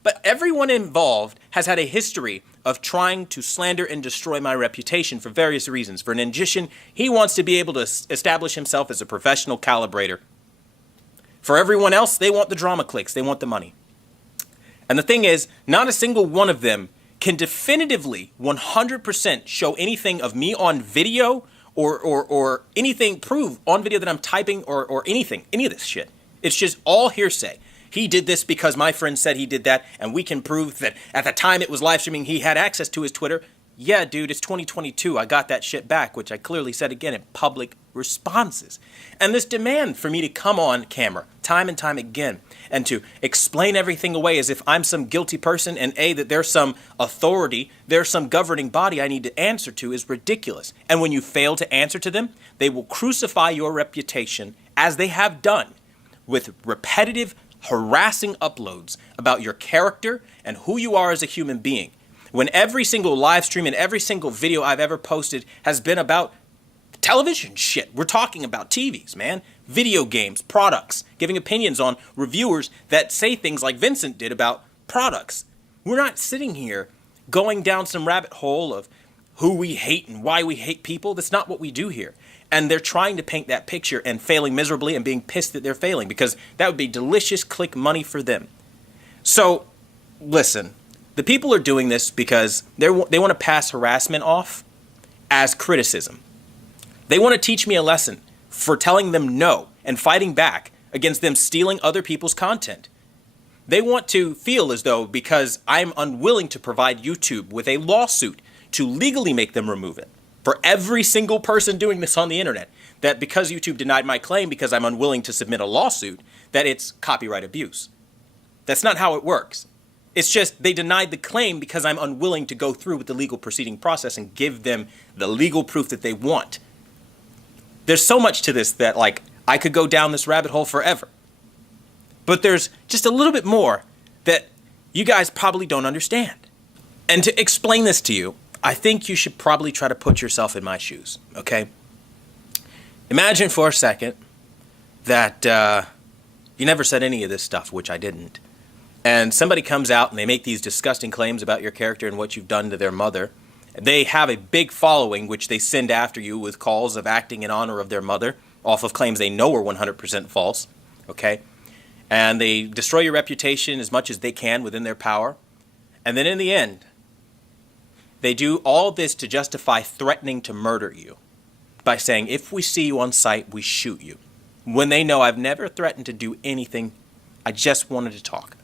But everyone involved has had a history of trying to slander and destroy my reputation for various reasons. For Ninjician, he wants to be able to establish himself as a professional calibrator. For everyone else, they want the drama clicks. They want the money. And the thing is, not a single one of them can definitively 100% show anything of me on video or anything prove on video that I'm typing or anything, any of this shit. It's just all hearsay. He did this because my friend said he did that, and we can prove that at the time it was live streaming, he had access to his Twitter. Yeah, dude, it's 2022. I got that shit back, which I clearly said again in public responses. And this demand for me to come on camera time and time again and to explain everything away as if I'm some guilty person and that there's some authority, there's some governing body I need to answer to is ridiculous. And when you fail to answer to them, they will crucify your reputation as they have done with repetitive harassing uploads about your character and who you are as a human being. When every single live stream and every single video I've ever posted has been about television shit. We're talking about TVs, man. Video games, products, giving opinions on reviewers that say things like Vincent did about products. We're not sitting here going down some rabbit hole of who we hate and why we hate people. That's not what we do here. And they're trying to paint that picture and failing miserably and being pissed that they're failing because that would be delicious click money for them. So, listen, the people are doing this because they want to pass harassment off as criticism. They want to teach me a lesson for telling them no and fighting back against them stealing other people's content. They want to feel as though because I'm unwilling to provide YouTube with a lawsuit to legally make them remove it. For every single person doing this on the internet, that because YouTube denied my claim because I'm unwilling to submit a lawsuit, that it's copyright abuse. That's not how it works. It's just they denied the claim because I'm unwilling to go through with the legal proceeding process and give them the legal proof that they want. There's so much to this that, like, I could go down this rabbit hole forever. But there's just a little bit more that you guys probably don't understand. And to explain this to you, I think you should probably try to put yourself in my shoes, okay? Imagine for a second that you never said any of this stuff, which I didn't. And somebody comes out and they make these disgusting claims about your character and what you've done to their mother. They have a big following, which they send after you with calls of acting in honor of their mother, off of claims they know are 100% false, okay? And they destroy your reputation as much as they can within their power. And then in the end, they do all this to justify threatening to murder you by saying, if we see you on sight, we shoot you. When they know I've never threatened to do anything, I just wanted to talk.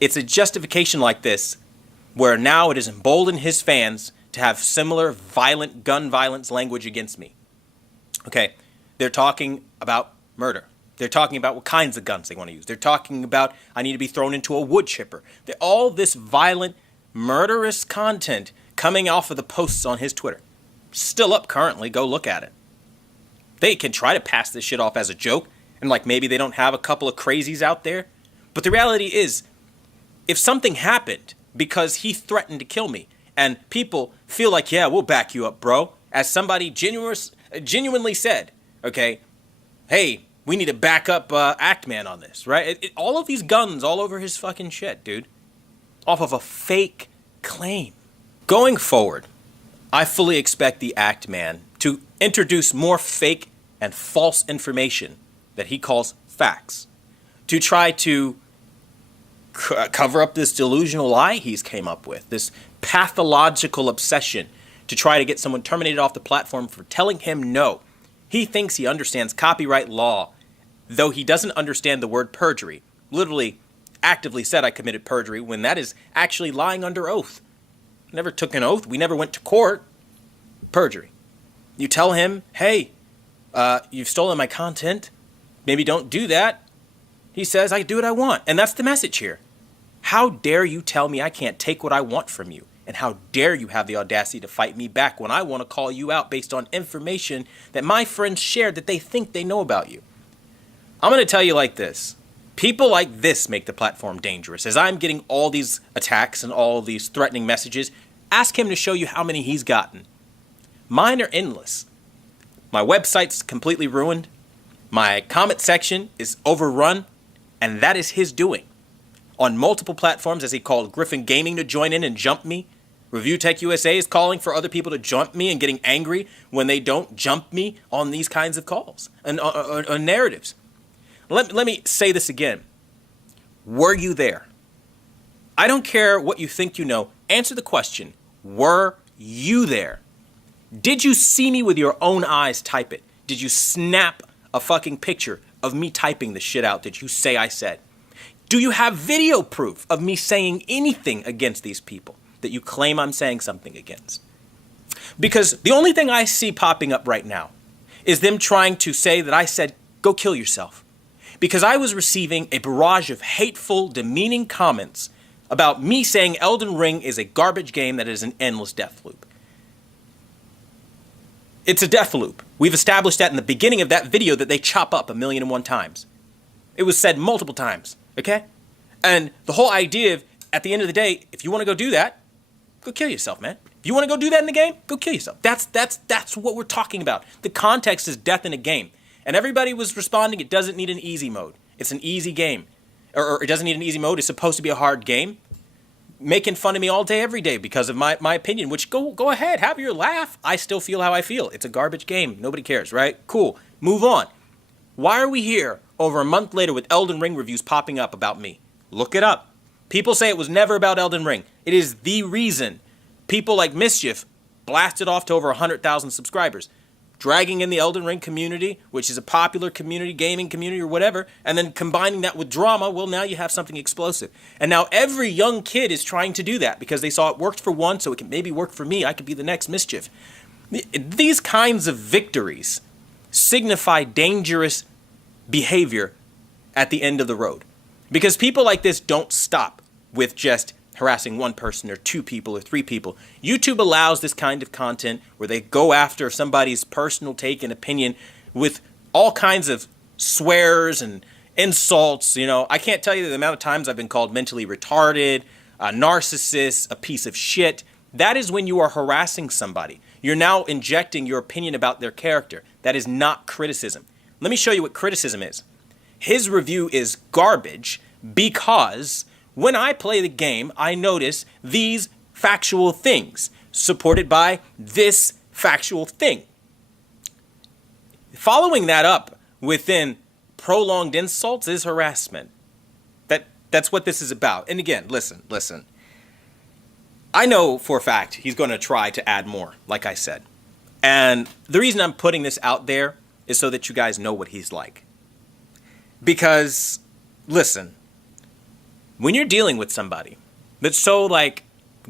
It's a justification like this where now it has emboldened his fans to have similar violent gun violence language against me. Okay, they're talking about murder. They're talking about what kinds of guns they want to use. They're talking about I need to be thrown into a wood chipper. All this violent, murderous content coming off of the posts on his Twitter. Still up currently, go look at it. They can try to pass this shit off as a joke, and like maybe they don't have a couple of crazies out there. But the reality is, if something happened because he threatened to kill me, and people feel like, yeah, we'll back you up, bro, as somebody genuinely said, okay, hey, we need to back up Act Man on this, right? All of these guns all over his fucking shit, dude. Off of a fake claim. Going forward, I fully expect the Act Man to introduce more fake and false information that he calls facts to try to cover up this delusional lie he's came up with, this pathological obsession to try to get someone terminated off the platform for telling him no. He thinks he understands copyright law, though he doesn't understand the word perjury. Literally, actively said I committed perjury when that is actually lying under oath. I never took an oath. We never went to court. Perjury. You tell him, hey, you've stolen my content. Maybe don't do that. He says, I do what I want. And that's the message here. How dare you tell me I can't take what I want from you? And how dare you have the audacity to fight me back when I want to call you out based on information that my friends shared that they think they know about you? I'm going to tell you like this. People like this make the platform dangerous. As I'm getting all these attacks and all these threatening messages, ask him to show you how many he's gotten. Mine are endless. My website's completely ruined. My comment section is overrun. And that is his doing. On multiple platforms, as he called Griffin Gaming to join in and jump me. Review Tech USA is calling for other people to jump me and getting angry when they don't jump me on these kinds of calls and on narratives. Let me say this again. Were you there? I don't care what you think you know. Answer the question. Were you there? Did you see me with your own eyes type it? Did you snap a fucking picture of me typing the shit out that you say I said? Do you have video proof of me saying anything against these people that you claim I'm saying something against? Because the only thing I see popping up right now is them trying to say that I said, go kill yourself. Because I was receiving a barrage of hateful, demeaning comments about me saying Elden Ring is a garbage game that is an endless death loop. It's a death loop. We've established that in the beginning of that video that they chop up 1,000,001 times. It was said multiple times, okay? And the whole idea of, at the end of the day, if you want to go do that, go kill yourself, man. If you want to go do that in the game, go kill yourself. That's what we're talking about. The context is death in a game. And everybody was responding, it doesn't need an easy mode. It's an easy game. Or it doesn't need an easy mode. It's supposed to be a hard game. Making fun of me all day, every day because of my opinion, which go ahead, have your laugh. I still feel how I feel. It's a garbage game. Nobody cares, right? Cool. Move on. Why are we here over a month later with Elden Ring reviews popping up about me? Look it up. People say it was never about Elden Ring. It is the reason people like Mischief blasted off to over 100,000 subscribers. Dragging in the Elden Ring community, which is a popular community, gaming community or whatever, and then combining that with drama, well, now you have something explosive. And now every young kid is trying to do that because they saw it worked for one, so it can maybe work for me. I could be the next Mischief. These kinds of victories signify dangerous behavior at the end of the road. Because people like this don't stop with just harassing one person or two people or three people. YouTube allows this kind of content where they go after somebody's personal take and opinion with all kinds of swears and insults. You know, I can't tell you the amount of times I've been called mentally retarded, a narcissist, a piece of shit. That is when you are harassing somebody. You're now injecting your opinion about their character. That is not criticism. Let me show you what criticism is. His review is garbage because when I play the game, I notice these factual things supported by this factual thing. Following that up within prolonged insults is harassment. That's what this is about. And again, listen. I know for a fact he's going to try to add more, like I said. And the reason I'm putting this out there is so that you guys know what he's like. Because, listen, when you're dealing with somebody that's so,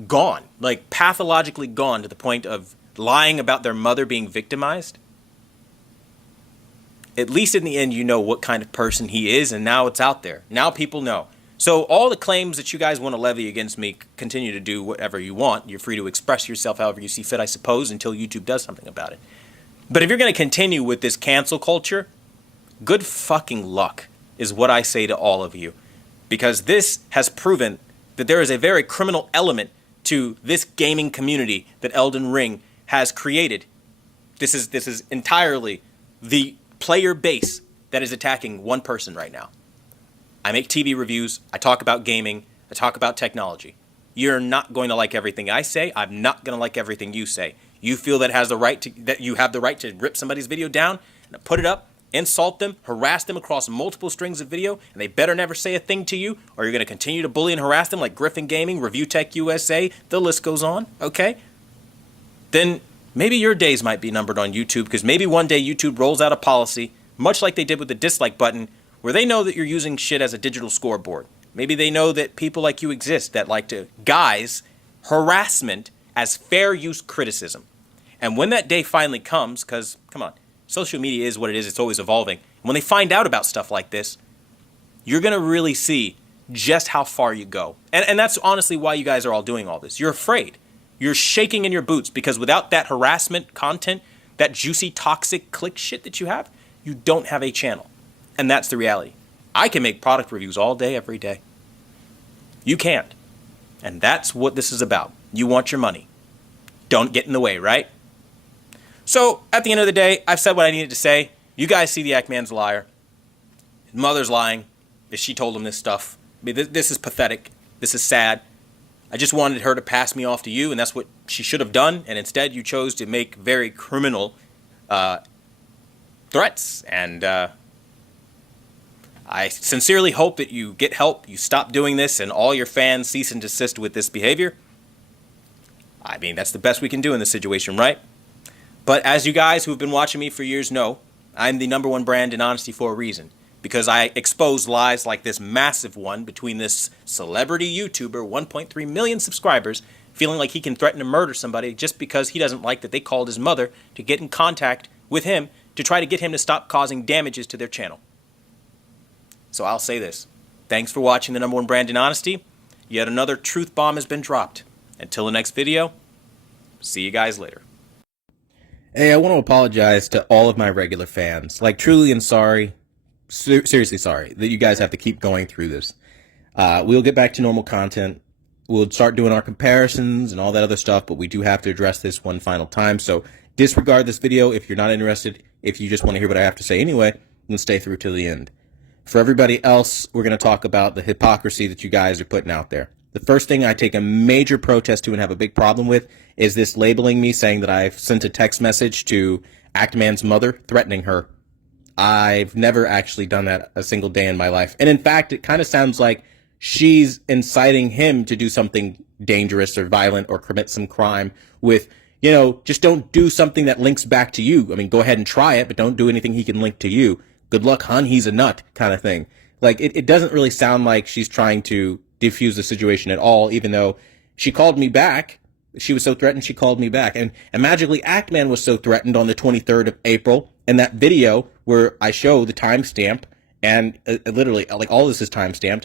gone, pathologically gone to the point of lying about their mother being victimized, at least in the end, you know what kind of person he is, and now it's out there. Now people know. So all the claims that you guys want to levy against me, continue to do whatever you want. You're free to express yourself however you see fit, I suppose, until YouTube does something about it. But if you're going to continue with this cancel culture, good fucking luck is what I say to all of you. Because this has proven that there is a very criminal element to this gaming community that Elden Ring has created. This is entirely the player base that is attacking one person right now. I make TV reviews, I talk about gaming, I talk about technology. You're not going to like everything I say, I'm not going to like everything you say. You feel that you have the right to rip somebody's video down and put it up, insult them, harass them across multiple strings of video, and they better never say a thing to you, or you're going to continue to bully and harass them like Griffin Gaming, Review Tech USA, the list goes on, okay? Then maybe your days might be numbered on YouTube, because maybe one day YouTube rolls out a policy, much like they did with the dislike button, where they know that you're using shit as a digital scoreboard. Maybe they know that people like you exist that like to guise harassment as fair use criticism. And when that day finally comes, because, come on, social media is what it is, it's always evolving. When they find out about stuff like this, you're going to really see just how far you go. And that's honestly why you guys are all doing all this. You're afraid. You're shaking in your boots because without that harassment content, that juicy, toxic click shit that you have, you don't have a channel. And that's the reality. I can make product reviews all day, every day. You can't. And that's what this is about. You want your money. Don't get in the way, right? So, at the end of the day, I've said what I needed to say. You guys see the Act Man's a liar. His mother's lying. She told him this stuff. I mean, this is pathetic. This is sad. I just wanted her to pass me off to you, and that's what she should have done. And instead, you chose to make very criminal threats. And I sincerely hope that you get help, you stop doing this, and all your fans cease and desist with this behavior. I mean, that's the best we can do in this situation, right? But as you guys who have been watching me for years know, I'm the #1 brand in honesty for a reason. Because I expose lies like this massive one between this celebrity YouTuber, 1.3 million subscribers, feeling like he can threaten to murder somebody just because he doesn't like that they called his mother to get in contact with him to try to get him to stop causing damages to their channel. So I'll say this. Thanks for watching the #1 brand in honesty. Yet another truth bomb has been dropped. Until the next video, see you guys later. Hey, I want to apologize to all of my regular fans. Like, truly and sorry. Seriously sorry that you guys have to keep going through this. We'll get back to normal content. We'll start doing our comparisons and all that other stuff, but we do have to address this one final time. So disregard this video if you're not interested. If you just want to hear what I have to say anyway, then stay through till the end. For everybody else, we're going to talk about the hypocrisy that you guys are putting out there. The first thing I take a major protest to and have a big problem with is this labeling me, saying that I've sent a text message to Actman's mother threatening her. I've never actually done that a single day in my life. And in fact, it kind of sounds like she's inciting him to do something dangerous or violent or commit some crime with, you know, just don't do something that links back to you. I mean, go ahead and try it, but don't do anything he can link to you. Good luck, hun, he's a nut kind of thing. Like, it doesn't really sound like she's trying to defuse the situation at all, even though she called me back. She was so threatened, she called me back. And magically, Actman was so threatened on the 23rd of April. And that video where I show the timestamp, and literally, like, all this is timestamped.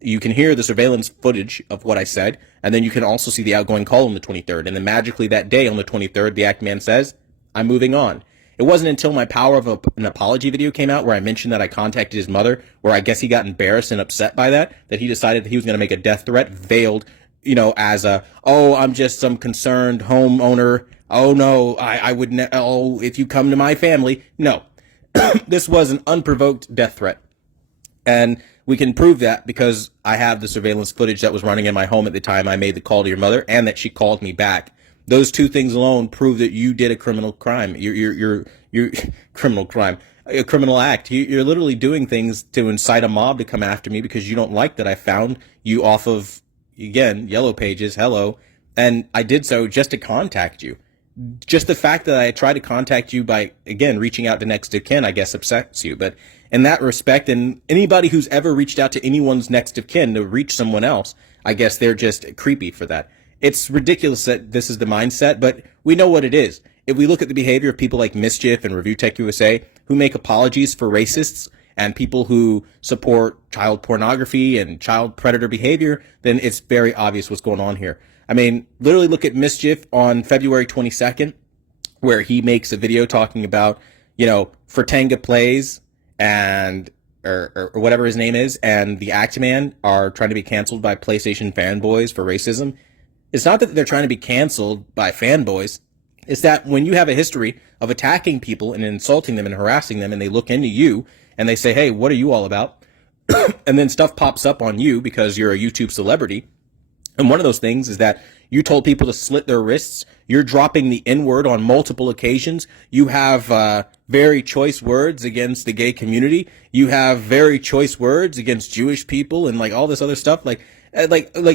You can hear the surveillance footage of what I said, and then you can also see the outgoing call on the 23rd. And then magically that day on the 23rd, the Actman says, I'm moving on. It wasn't until my Power of an Apology video came out where I mentioned that I contacted his mother, where I guess he got embarrassed and upset by that he decided that he was going to make a death threat veiled, you know, as a, oh, I'm just some concerned homeowner. Oh, no, I would oh, if you come to my family. No, this was an unprovoked death threat. And we can prove that because I have the surveillance footage that was running in my home at the time I made the call to your mother and that she called me back. Those two things alone prove that you did a criminal crime. You're criminal crime, a criminal act. You're literally doing things to incite a mob to come after me because you don't like that I found you off of, again, Yellow Pages. Hello. And I did so just to contact you. Just the fact that I tried to contact you by, again, reaching out to next of kin, I guess upsets you. But in that respect, and anybody who's ever reached out to anyone's next of kin to reach someone else, I guess they're just creepy for that. It's ridiculous that this is the mindset, but we know what it is. If we look at the behavior of people like Mischief and Review Tech USA, who make apologies for racists and people who support child pornography and child predator behavior, then it's very obvious what's going on here. I mean, literally look at Mischief on February 22nd, where he makes a video talking about, you know, Fertanga Plays and or whatever his name is, and the Actman are trying to be canceled by PlayStation fanboys for racism. It's not that they're trying to be canceled by fanboys. It's that when you have a history of attacking people and insulting them and harassing them, and they look into you and they say, hey, what are you all about? And then stuff pops up on you because you're a YouTube celebrity. And one of those things is that you told people to slit their wrists. You're dropping the N-word on multiple occasions. You have very choice words against the gay community. You have very choice words against Jewish people and like all this other stuff. Like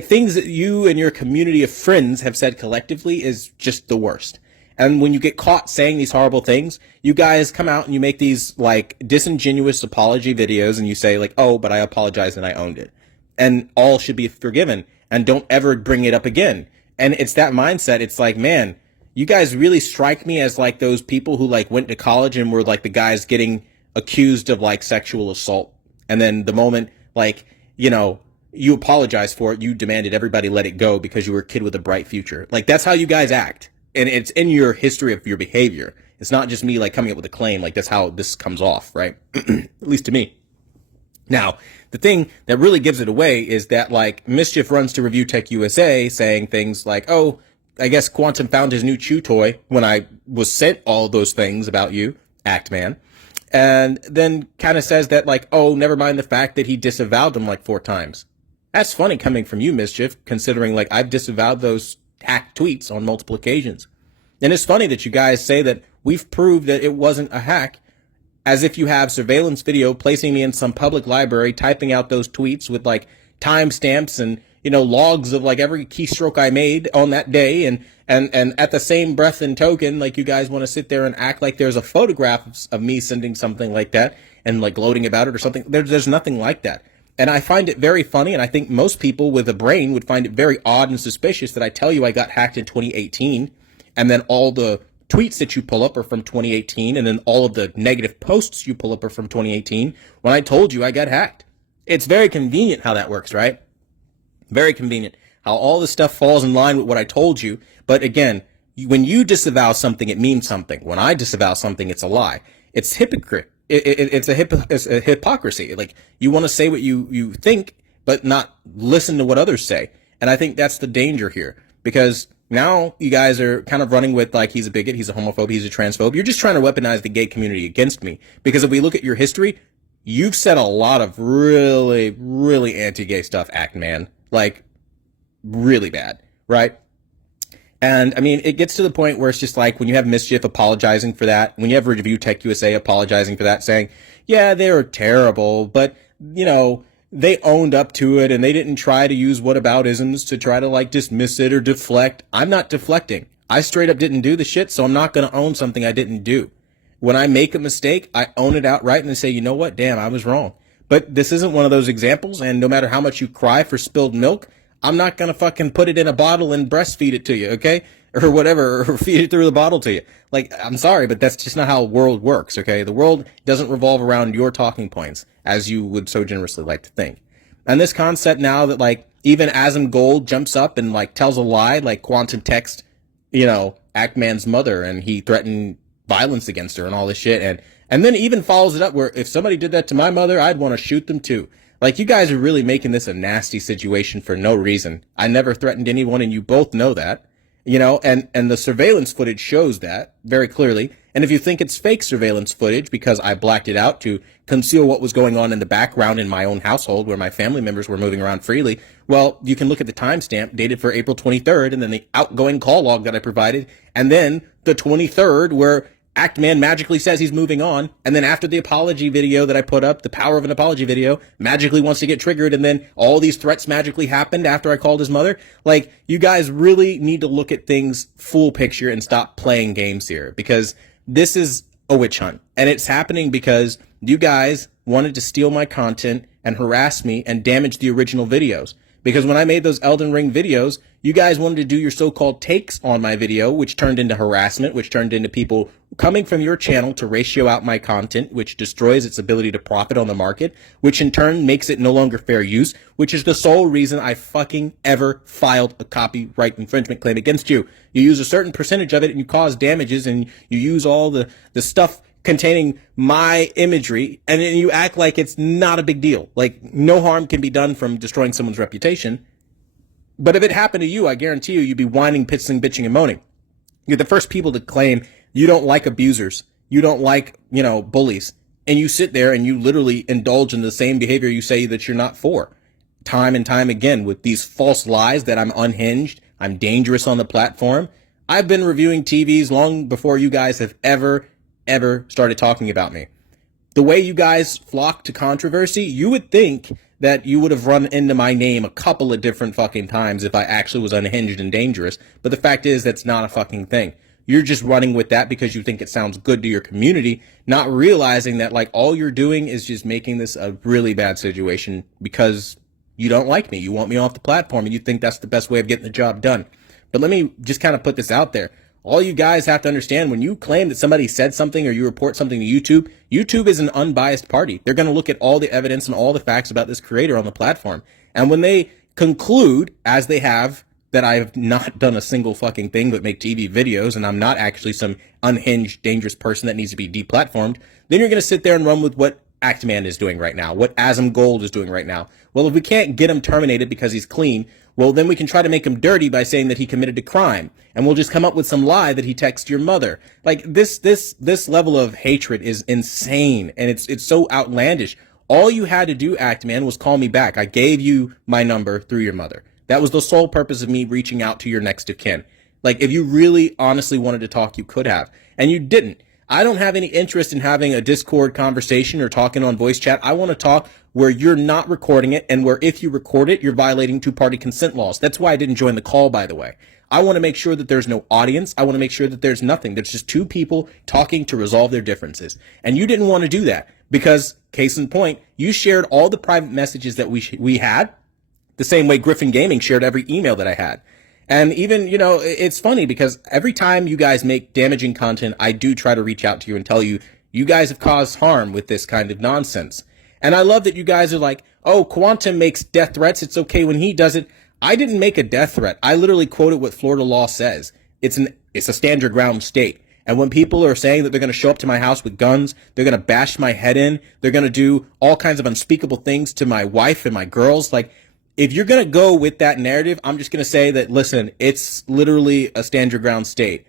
things that you and your community of friends have said collectively is just the worst. And when you get caught saying these horrible things, you guys come out and you make these like disingenuous apology videos and you say like, oh, but I apologize and I owned it. And all should be forgiven and don't ever bring it up again. And it's that mindset. It's like, man, you guys really strike me as like those people who like went to college and were like the guys getting accused of like sexual assault. And then the moment like, you know, you apologize for it, you demanded everybody let it go because you were a kid with a bright future. Like that's how you guys act. And it's in your history of your behavior. It's not just me like coming up with a claim. Like that's how this comes off, right? At least to me. Now, the thing that really gives it away is that like Mischief runs to Review Tech USA saying things like, oh, I guess Quantum found his new chew toy when I was sent all those things about you, Act Man. And then kind of says that like, oh, never mind the fact that he disavowed them like 4 times. That's funny coming from you, Mischief, considering like I've disavowed those hacked tweets on multiple occasions. And it's funny that you guys say that we've proved that it wasn't a hack, as if you have surveillance video placing me in some public library, typing out those tweets with like timestamps and, you know, logs of like every keystroke I made on that day. And at the same breath and token, like you guys want to sit there and act like there's a photograph of me sending something like that and like gloating about it or something. There's nothing like that. And I find it very funny. And I think most people with a brain would find it very odd and suspicious that I tell you I got hacked in 2018. And then all the tweets that you pull up are from 2018, and then all of the negative posts you pull up are from 2018, when I told you I got hacked. It's very convenient how that works, right? Very convenient how all this stuff falls in line with what I told you. But again, when you disavow something, it means something. When I disavow something, it's a lie. It's hypocrite. It's a hypocrisy. Like, you want to say what you think, but not listen to what others say. And I think that's the danger here, because now you guys are kind of running with like, he's a bigot, he's a homophobe, he's a transphobe. You're just trying to weaponize the gay community against me. Because if we look at your history, you've said a lot of really, really anti-gay stuff, Act Man. Like, really bad, right? And I mean, it gets to the point where it's just like when you have Mischief apologizing for that, when you have Review Tech USA apologizing for that, saying, yeah, they were terrible, but, you know, they owned up to it and they didn't try to use whataboutisms to try to like dismiss it or deflect. I'm not deflecting. I straight up didn't do the shit, so I'm not going to own something I didn't do. When I make a mistake, I own it outright and say, you know what? Damn, I was wrong. But this isn't one of those examples, and no matter how much you cry for spilled milk, I'm not going to fucking put it in a bottle and breastfeed it to you, okay? Or whatever, or feed it through the bottle to you. Like, I'm sorry, but that's just not how the world works, okay? The world doesn't revolve around your talking points, as you would so generously like to think. And this concept now that, like, even Asm Gold jumps up and, like, tells a lie, like Quantum text, you know, Act Man's mother, and he threatened violence against her and all this shit, and then even follows it up where if somebody did that to my mother, I'd want to shoot them too. Like, you guys are really making this a nasty situation for no reason. I never threatened anyone, and you both know that. You know, and the surveillance footage shows that very clearly. And if you think it's fake surveillance footage because I blacked it out to conceal what was going on in the background in my own household where my family members were moving around freely, well, you can look at the timestamp dated for April 23rd and then the outgoing call log that I provided, and then the 23rd where Act Man magically says he's moving on, and then after the apology video that I put up, the power of an apology video, magically wants to get triggered, and then all these threats magically happened after I called his mother. Like, you guys really need to look at things full picture and stop playing games here, because this is a witch hunt, and it's happening because you guys wanted to steal my content and harass me and damage the original videos. Because when I made those Elden Ring videos, you guys wanted to do your so-called takes on my video, which turned into harassment, which turned into people coming from your channel to ratio out my content, which destroys its ability to profit on the market, which in turn makes it no longer fair use, which is the sole reason I fucking ever filed a copyright infringement claim against you. You use a certain percentage of it and you cause damages, and you use all the stuff containing my imagery, and then you act like it's not a big deal. Like, no harm can be done from destroying someone's reputation. But if it happened to you, I guarantee you'd be whining, pissing, bitching, and moaning. You're the first people to claim you don't like abusers. You don't like, you know, bullies. And you sit there and you literally indulge in the same behavior you say that you're not for. Time and time again with these false lies that I'm unhinged, I'm dangerous on the platform. I've been reviewing TVs long before you guys have ever started talking about me. The way you guys flock to controversy, you would think that you would have run into my name a couple of different fucking times if I actually was unhinged and dangerous. But the fact is, that's not a fucking thing. You're just running with that because you think it sounds good to your community, not realizing that, like, all you're doing is just making this a really bad situation because you don't like me. You want me off the platform and you think that's the best way of getting the job done. But let me just kind of put this out there. All you guys have to understand, when you claim that somebody said something or you report something to YouTube, YouTube is an unbiased party. They're going to look at all the evidence and all the facts about this creator on the platform. And when they conclude, as they have, that I have not done a single fucking thing but make TV videos and I'm not actually some unhinged, dangerous person that needs to be deplatformed, then you're going to sit there and run with what Actman is doing right now, what Asm Gold is doing right now. Well, if we can't get him terminated because he's clean, well, then we can try to make him dirty by saying that he committed a crime, and we'll just come up with some lie that he texted your mother. Like, this level of hatred is insane, and it's so outlandish. All you had to do, Actman, was call me back. I gave you my number through your mother. That was the sole purpose of me reaching out to your next of kin. Like, if you really honestly wanted to talk, you could have, and you didn't. I don't have any interest in having a Discord conversation or talking on voice chat. I want to talk where you're not recording it, and where if you record it, you're violating two-party consent laws. That's why I didn't join the call, by the way. I want to make sure that there's no audience. I want to make sure that there's nothing. There's just two people talking to resolve their differences. And you didn't want to do that because, case in point, you shared all the private messages that we had, the same way Griffin Gaming shared every email that I had. And even, you know, it's funny because every time you guys make damaging content, I do try to reach out to you and tell you, you guys have caused harm with this kind of nonsense. And I love that you guys are like, oh, Quantum makes death threats. It's okay when he does it. I didn't make a death threat. I literally quoted what Florida law says. It's a stand your ground state. And when people are saying that they're going to show up to my house with guns, they're going to bash my head in, they're going to do all kinds of unspeakable things to my wife and my girls, like, if you're going to go with that narrative, I'm just going to say that, listen, it's literally a stand your ground state.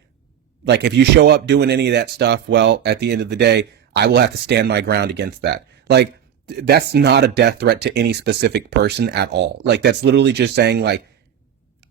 Like, if you show up doing any of that stuff, well, at the end of the day, I will have to stand my ground against that. Like, that's not a death threat to any specific person at all. Like, that's literally just saying, like,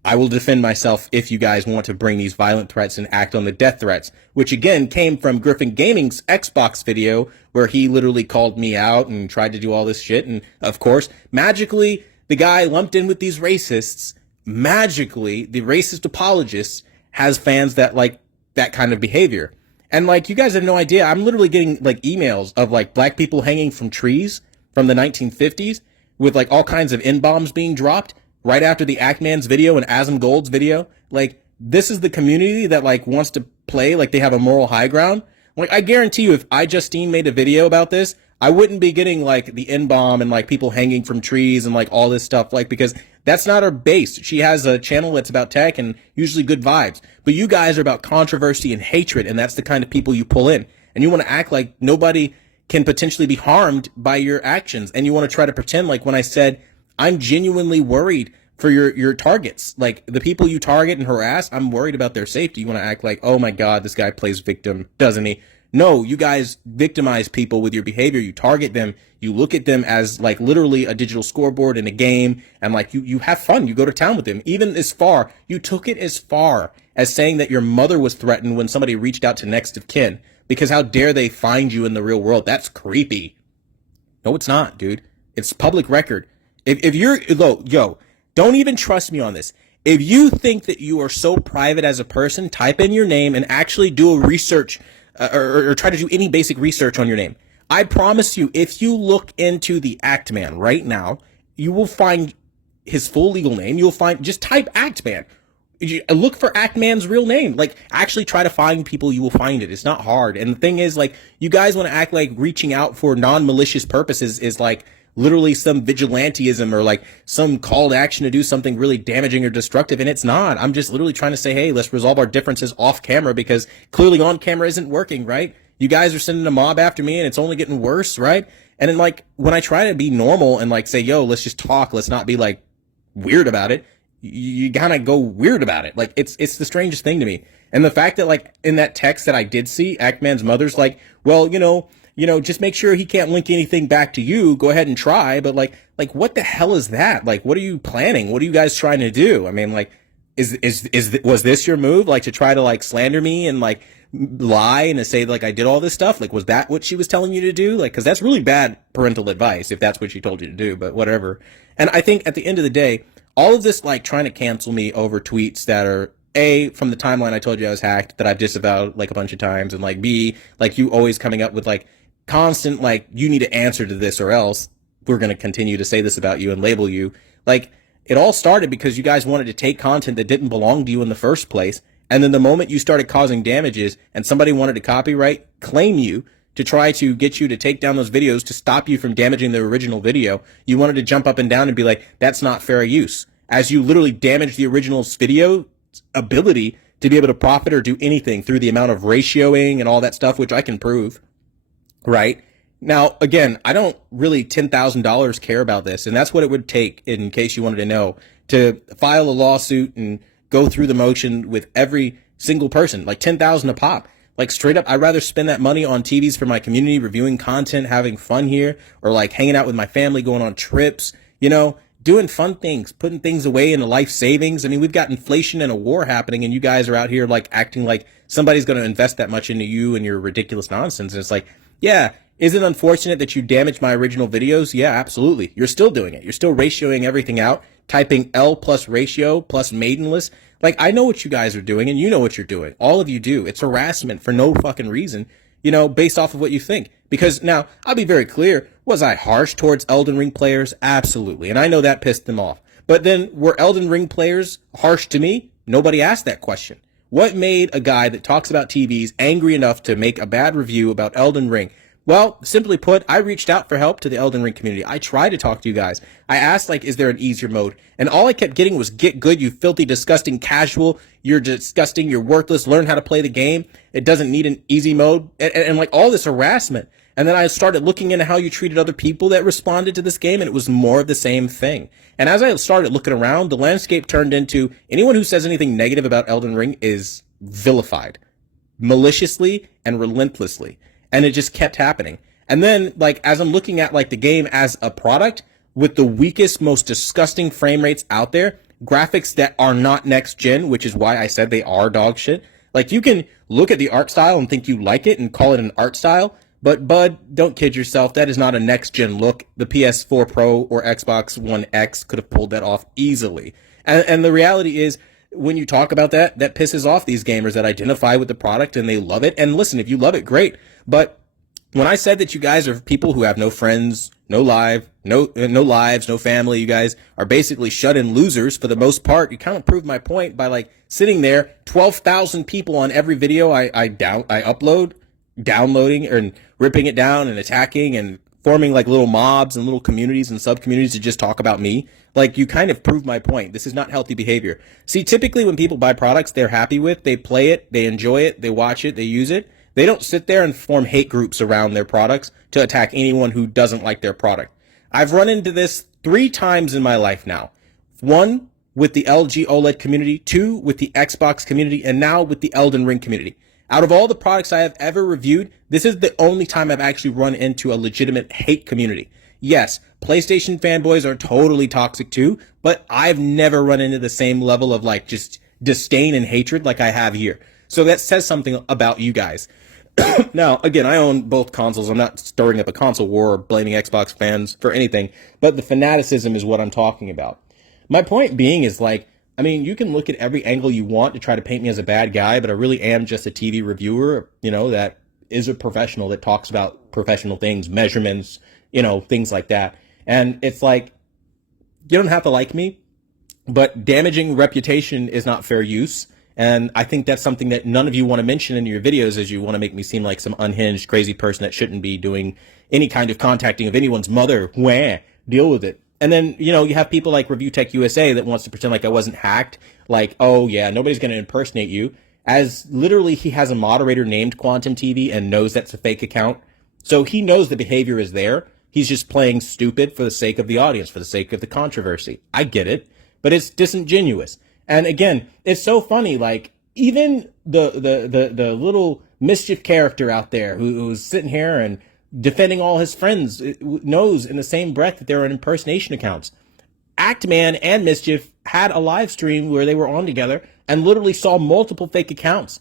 I will defend myself if you guys want to bring these violent threats and act on the death threats, which again came from Griffin Gaming's Xbox video where he literally called me out and tried to do all this shit. And of course, magically, the guy lumped in with these racists, magically, the racist apologists has fans that like that kind of behavior. And like, you guys have no idea. I'm literally getting like emails of like black people hanging from trees from the 1950s with like all kinds of N-bombs being dropped right after the Actman's video and Asm Gold's video. Like, this is the community that like wants to play like they have a moral high ground. Like, I guarantee you, if Justine made a video about this, I wouldn't be getting like the N-bomb and like people hanging from trees and like all this stuff, like, because that's not her base. She has a channel that's about tech and usually good vibes, but you guys are about controversy and hatred, and that's the kind of people you pull in, and you want to act like nobody can potentially be harmed by your actions, and you want to try to pretend like when I said I'm genuinely worried for your targets, like the people you target and harass, I'm worried about their safety. You want to act like, oh my God, this guy plays victim, doesn't he? No, you guys victimize people with your behavior. You target them. You look at them as like literally a digital scoreboard in a game, and like you have fun. You go to town with them. Even as far, you took it as far as saying that your mother was threatened when somebody reached out to next of kin, because how dare they find you in the real world? That's creepy. No, it's not, dude. It's public record. If you're, yo, don't even trust me on this. If you think that you are so private as a person, type in your name and actually do a research or try to do any basic research on your name. I promise you, if you look into the Actman right now, you will find his full legal name. You'll find, just type Actman. Look for Actman's real name. Like, actually try to find people, you will find it. It's not hard. And the thing is, like, you guys want to act like reaching out for non-malicious purposes is like literally some vigilantism or like some call to action to do something really damaging or destructive, and it's not. I'm just literally trying to say, hey, let's resolve our differences off camera, because clearly on camera isn't working, right? You guys are sending a mob after me and it's only getting worse, right? And then like when I try to be normal and like say, yo, let's just talk, let's not be like weird about it, you gotta go weird about it. Like, it's the strangest thing to me. And the fact that like in that text that I did see, Actman's mother's like, well, you know, just make sure he can't link anything back to you. Go ahead and try. But like what the hell is that? Like, what are you planning? What are you guys trying to do? I mean, like, was this your move? Like, to try to like slander me and like lie and to say like I did all this stuff? Like, was that what she was telling you to do? Like, cause that's really bad parental advice if that's what she told you to do, but whatever. And I think at the end of the day, all of this like trying to cancel me over tweets that are A, from the timeline I told you I was hacked, that I've disavowed like a bunch of times, and like B, like you always coming up with like constant, like, you need to answer to this or else we're going to continue to say this about you and label you. Like, it all started because you guys wanted to take content that didn't belong to you in the first place And then the moment you started causing damages and somebody wanted to copyright claim you to try to get you to take down those videos to stop you from damaging the original video, you wanted to jump up and down and be like, that's not fair use. As you literally damaged the original video ability to be able to profit or do anything through the amount of ratioing and all that stuff, which I can prove, right? Now, again, I don't really $10,000 care about this, and that's what it would take, in case you wanted to know, to file a lawsuit and go through the motion with every single person, like 10,000 a pop. Like straight up, I'd rather spend that money on TVs for my community, reviewing content, having fun here, or like hanging out with my family, going on trips, you know, doing fun things, putting things away into life savings. I mean, we've got inflation and a war happening, and you guys are out here like acting like somebody's going to invest that much into you and your ridiculous nonsense. And it's like, yeah, is it unfortunate that you damaged my original videos? Yeah, absolutely. You're still doing it. You're still ratioing everything out, typing L plus ratio plus maidenless. Like, I know what you guys are doing, and you know what you're doing. All of you do. It's harassment for no fucking reason, you know, based off of what you think. Because now, I'll be very clear. Was I harsh towards Elden Ring players? Absolutely. And I know that pissed them off. But then, were Elden Ring players harsh to me? Nobody asked that question. What made a guy that talks about TVs angry enough to make a bad review about Elden Ring? Well, simply put, I reached out for help to the Elden Ring community. I tried to talk to you guys. I asked, like, is there an easier mode? And all I kept getting was, get good, you filthy, disgusting, casual. You're disgusting. You're worthless. Learn how to play the game. It doesn't need an easy mode. And like all this harassment. And then I started looking into how you treated other people that responded to this game, and it was more of the same thing. And as I started looking around, the landscape turned into anyone who says anything negative about Elden Ring is vilified maliciously and relentlessly. And it just kept happening. And then, like, as I'm looking at, like, the game as a product with the weakest, most disgusting frame rates out there, graphics that are not next gen, which is why I said they are dog shit. Like, you can look at the art style and think you like it and call it an art style, but, bud, don't kid yourself. That is not a next gen look. The PS4 Pro or Xbox One X could have pulled that off easily. And the reality is, when you talk about that, that pisses off these gamers that identify with the product and they love it. And listen, if you love it, great. But when I said that you guys are people who have no friends, no lives, no family, you guys are basically shut-in losers for the most part, you kind of proved my point by like sitting there, 12,000 people on every video I upload, downloading and ripping it down and attacking and forming like little mobs and little communities and sub-communities to just talk about me. Like, you kind of proved my point. This is not healthy behavior. See, typically when people buy products they're happy with, they play it, they enjoy it, they watch it, they use it. They don't sit there and form hate groups around their products to attack anyone who doesn't like their product. I've run into this 3 times in my life now. 1, with the LG OLED community. 2, with the Xbox community. And now with the Elden Ring community. Out of all the products I have ever reviewed, this is the only time I've actually run into a legitimate hate community. Yes, PlayStation fanboys are totally toxic too, but I've never run into the same level of like just disdain and hatred like I have here. So that says something about you guys. Now, again, I own both consoles. I'm not stirring up a console war or blaming Xbox fans for anything, but the fanaticism is what I'm talking about. My point being is like, I mean, you can look at every angle you want to try to paint me as a bad guy, but I really am just a TV reviewer, you know, that is a professional that talks about professional things, measurements, you know, things like that. And it's like, you don't have to like me, but damaging reputation is not fair use. And I think that's something that none of you want to mention in your videos, as you want to make me seem like some unhinged, crazy person that shouldn't be doing any kind of contacting of anyone's mother. Wah, deal with it. And then, you know, you have people like Review Tech USA that wants to pretend like I wasn't hacked. Like, oh yeah, nobody's going to impersonate you. As literally he has a moderator named Quantum TV and knows that's a fake account. So he knows the behavior is there. He's just playing stupid for the sake of the audience, for the sake of the controversy. I get it, but it's disingenuous. And again, it's so funny, like, even the little mischief character out there who's sitting here and defending all his friends knows in the same breath that there are impersonation accounts. Actman and Mischief had a live stream where they were on together and literally saw multiple fake accounts.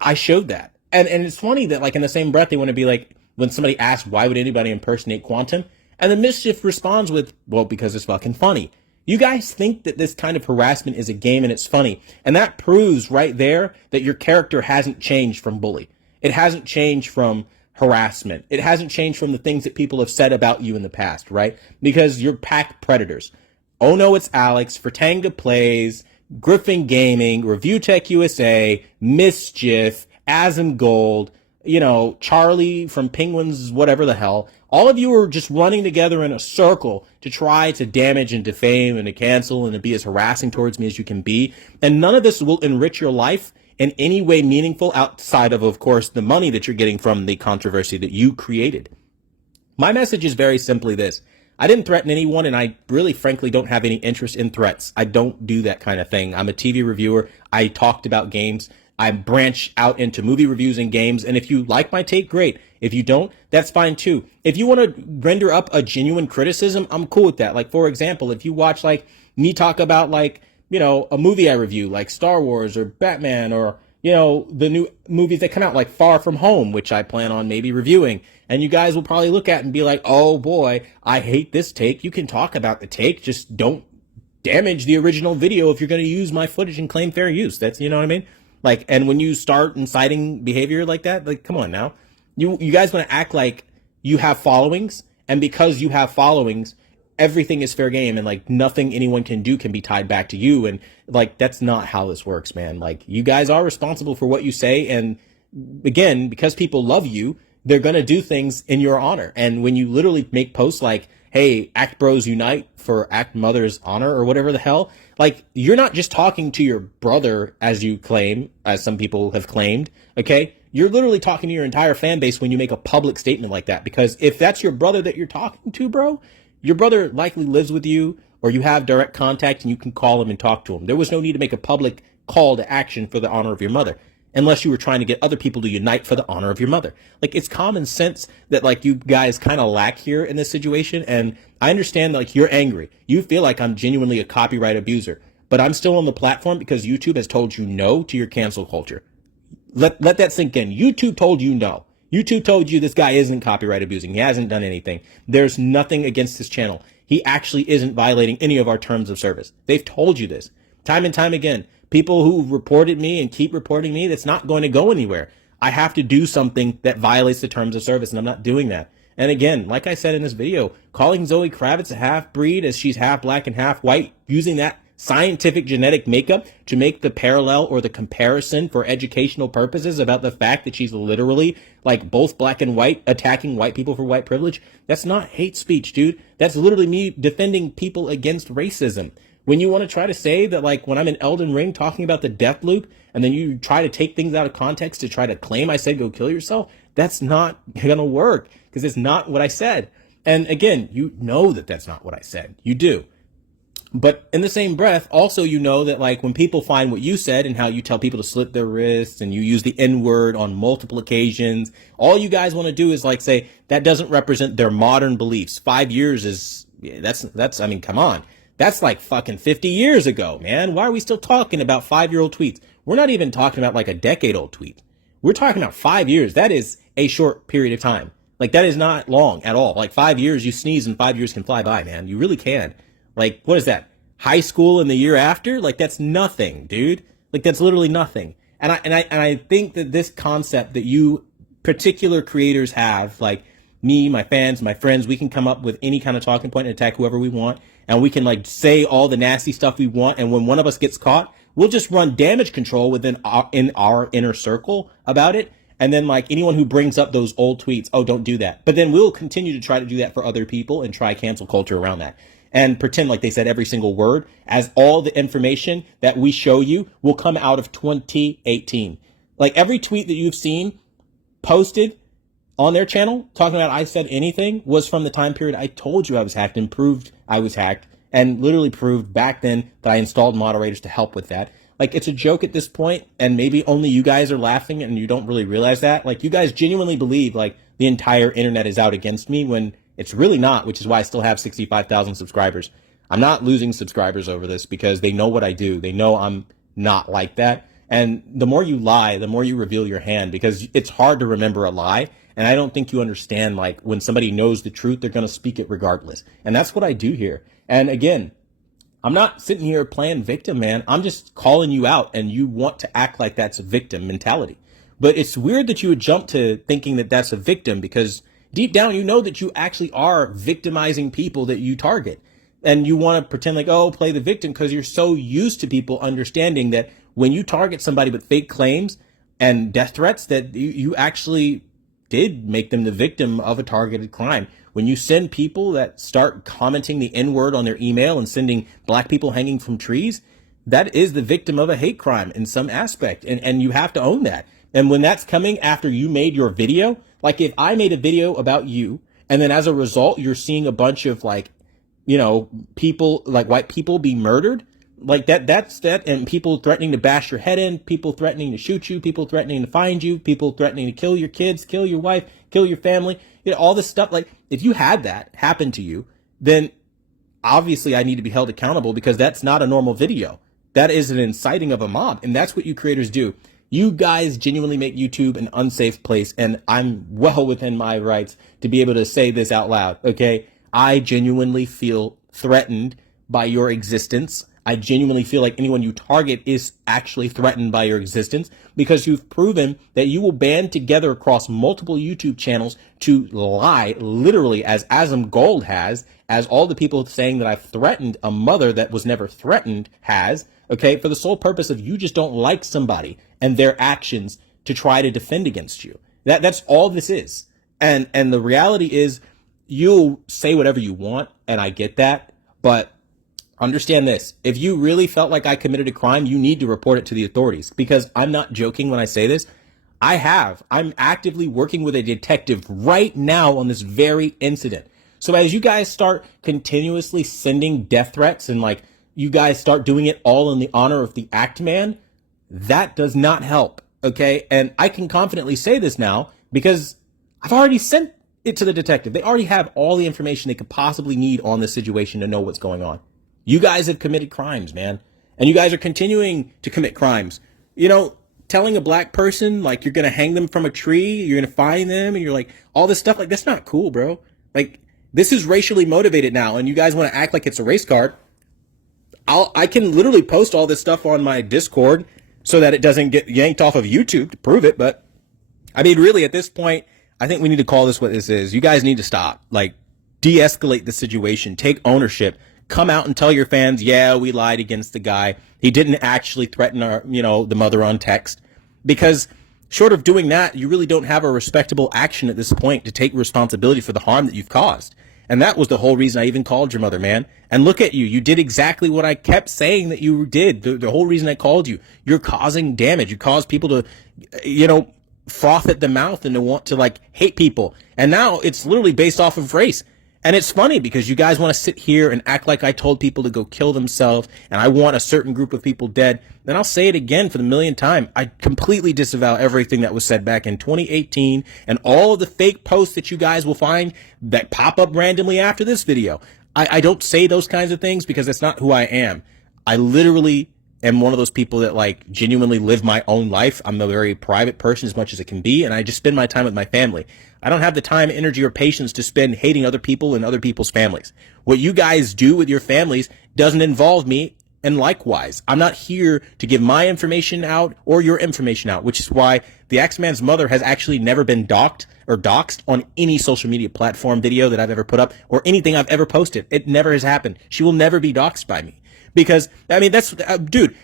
I showed that. And it's funny that, like, in the same breath, they want to be like, when somebody asks, why would anybody impersonate Quantum? And then Mischief responds with, well, because it's fucking funny. You guys think that this kind of harassment is a game and it's funny. And that proves right there that your character hasn't changed from bully. It hasn't changed from harassment. It hasn't changed from the things that people have said about you in the past, right? Because you're pack predators. Oh no, it's Alex. Fertanga plays. Griffin Gaming, Review Tech USA, Mischief, Asm Gold, you know, Charlie from Penguins, whatever the hell. All of you are just running together in a circle to try to damage and defame and to cancel and to be as harassing towards me as you can be. And none of this will enrich your life in any way meaningful outside of course, the money that you're getting from the controversy that you created. My message is very simply this. I didn't threaten anyone, and I really, frankly, don't have any interest in threats. I don't do that kind of thing. I'm a TV reviewer. I talked about games. I branch out into movie reviews and games, and if you like my take, great. If you don't, that's fine too. If you want to render up a genuine criticism, I'm cool with that. Like, for example, if you watch, like, me talk about, like, you know, a movie I review, like Star Wars or Batman or, you know, the new movies that come out, like Far From Home, which I plan on maybe reviewing. And you guys will probably look at it and be like, oh boy, I hate this take. You can talk about the take, just don't damage the original video if you're going to use my footage and claim fair use. That's, you know what I mean? Like, and when you start inciting behavior like that, like, come on now. You guys want to act like you have followings, and because you have followings, everything is fair game, and like nothing anyone can do can be tied back to you. And like, that's not how this works, man. Like, you guys are responsible for what you say. And again, because people love you, they're going to do things in your honor. And when you literally make posts like, hey, Act Bros Unite for Act Mother's honor or whatever the hell, like, you're not just talking to your brother, as you claim, as some people have claimed, okay? You're literally talking to your entire fan base when you make a public statement like that. Because if that's your brother that you're talking to, bro, your brother likely lives with you, or you have direct contact and you can call him and talk to him. There was no need to make a public call to action for the honor of your mother, unless you were trying to get other people to unite for the honor of your mother. Like, it's common sense that, like, you guys kind of lack here in this situation. And I understand that, like, you're angry. You feel like I'm genuinely a copyright abuser, but I'm still on the platform because YouTube has told you no to your cancel culture. Let that sink in. YouTube told you no. YouTube told you this guy isn't copyright abusing. He hasn't done anything. There's nothing against this channel. He actually isn't violating any of our terms of service. They've told you this time and time again. People who reported me and keep reporting me, that's not going to go anywhere. I have to do something that violates the terms of service, and I'm not doing that. And again, like I said in this video, calling Zoe Kravitz a half-breed as she's half black and half white, using that scientific genetic makeup to make the parallel or the comparison for educational purposes about the fact that she's literally like both black and white, attacking white people for white privilege. That's not hate speech, dude. That's literally me defending people against racism. When you want to try to say that, like, when I'm in Elden Ring talking about the death loop, and then you try to take things out of context to try to claim I said go kill yourself, that's not gonna work, because it's not what I said. And again, you know that that's not what I said. You do. But in the same breath, also, you know that, like, when people find what you said and how you tell people to slit their wrists and you use the N-word on multiple occasions, all you guys want to do is, like, say that doesn't represent their modern beliefs. 5 years is, that's, I mean, come on. That's like fucking 50 years ago, man. Why are we still talking about 5-year-old tweets? We're not even talking about like a decade-old tweet. We're talking about 5 years. That is a short period of time. Like, that is not long at all. Like, 5 years, you sneeze and 5 years can fly by, man. You really can. Like, what is that? High school and the year after? Like, that's nothing, dude. Like, that's literally nothing. And I think that this concept that you particular creators have, like me, my fans, my friends, we can come up with any kind of talking point and attack whoever we want. And we can, like, say all the nasty stuff we want. And when one of us gets caught, we'll just run damage control within in our inner circle about it. And then, like, anyone who brings up those old tweets, oh, don't do that. But then we'll continue to try to do that for other people and try cancel culture around that. And pretend like they said every single word, as all the information that we show you will come out of 2018. Like, every tweet that you've seen posted on their channel talking about I said anything was from the time period I told you I was hacked and proved I was hacked, and literally proved back then that I installed moderators to help with that. Like, it's a joke at this point, and maybe only you guys are laughing and you don't really realize that. Like, you guys genuinely believe like the entire internet is out against me when it's really not, which is why I still have 65,000 subscribers. I'm not losing subscribers over this because they know what I do. They know I'm not like that. And the more you lie, the more you reveal your hand, because it's hard to remember a lie. And I don't think you understand, like, when somebody knows the truth, they're going to speak it regardless. And that's what I do here. And again, I'm not sitting here playing victim, man. I'm just calling you out, and you want to act like that's a victim mentality. But it's weird that you would jump to thinking that that's a victim, because deep down, you know that you actually are victimizing people that you target. And you want to pretend like, oh, play the victim, because you're so used to people understanding that when you target somebody with fake claims and death threats, that you actually did make them the victim of a targeted crime. When you send people that start commenting the N-word on their email and sending black people hanging from trees, that is the victim of a hate crime in some aspect. And you have to own that. And when that's coming after you made your video, like if I made a video about you, and then as a result, you're seeing a bunch of like, people, like white people be murdered, like that's that. And people threatening to bash your head in, people threatening to shoot you, people threatening to find you, people threatening to kill your kids, kill your wife, kill your family, all this stuff. Like if you had that happen to you, then obviously I need to be held accountable, because that's not a normal video. That is an inciting of a mob. And that's what you creators do. You guys genuinely make YouTube an unsafe place. And I'm well within my rights to be able to say this out loud. Okay. I genuinely feel threatened by your existence. I genuinely feel like anyone you target is actually threatened by your existence, because you've proven that you will band together across multiple YouTube channels to lie, literally, as Asm Gold has, as all the people saying that I've threatened a mother that was never threatened has, okay, for the sole purpose of you just don't like somebody and their actions to try to defend against you. That's all this is. And the reality is, you'll say whatever you want, and I get that, but understand this. If you really felt like I committed a crime, you need to report it to the authorities, because I'm not joking when I say this. I'm actively working with a detective right now on this very incident. So as you guys start continuously sending death threats and like you guys start doing it all in the honor of the act man, that does not help. Okay. And I can confidently say this now because I've already sent it to the detective. They already have all the information they could possibly need on this situation to know what's going on. You guys have committed crimes, man. And you guys are continuing to commit crimes. Telling a black person like you're going to hang them from a tree, you're going to find them, and you're like, all this stuff, like that's not cool, bro. Like this is racially motivated now, and you guys want to act like it's a race card. I can literally post all this stuff on my Discord so that it doesn't get yanked off of YouTube to prove it. But I mean, really, at this point, I think we need to call this what this is. You guys need to stop. Like, de-escalate the situation. Take ownership. Come out and tell your fans, yeah, we lied against the guy. He didn't actually threaten our, the mother on text. Because short of doing that, you really don't have a respectable action at this point to take responsibility for the harm that you've caused. And that was the whole reason I even called your mother, man. And look at you. You did exactly what I kept saying that you did. The whole reason I called you. You're causing damage. You cause people to, froth at the mouth and to want to like hate people. And now it's literally based off of race. And it's funny because you guys want to sit here and act like I told people to go kill themselves and I want a certain group of people dead. Then I'll say it again for the millionth time. I completely disavow everything that was said back in 2018 and all of the fake posts that you guys will find that pop up randomly after this video. I don't say those kinds of things because that's not who I am. I literally am one of those people that like genuinely live my own life. I'm a very private person as much as it can be, and I just spend my time with my family. I don't have the time, energy, or patience to spend hating other people and other people's families. What you guys do with your families doesn't involve me, and likewise. I'm not here to give my information out or your information out, which is why the Axeman's mother has actually never been doxed on any social media platform video that I've ever put up or anything I've ever posted. It never has happened. She will never be doxed by me. Because, I mean, that's, dude,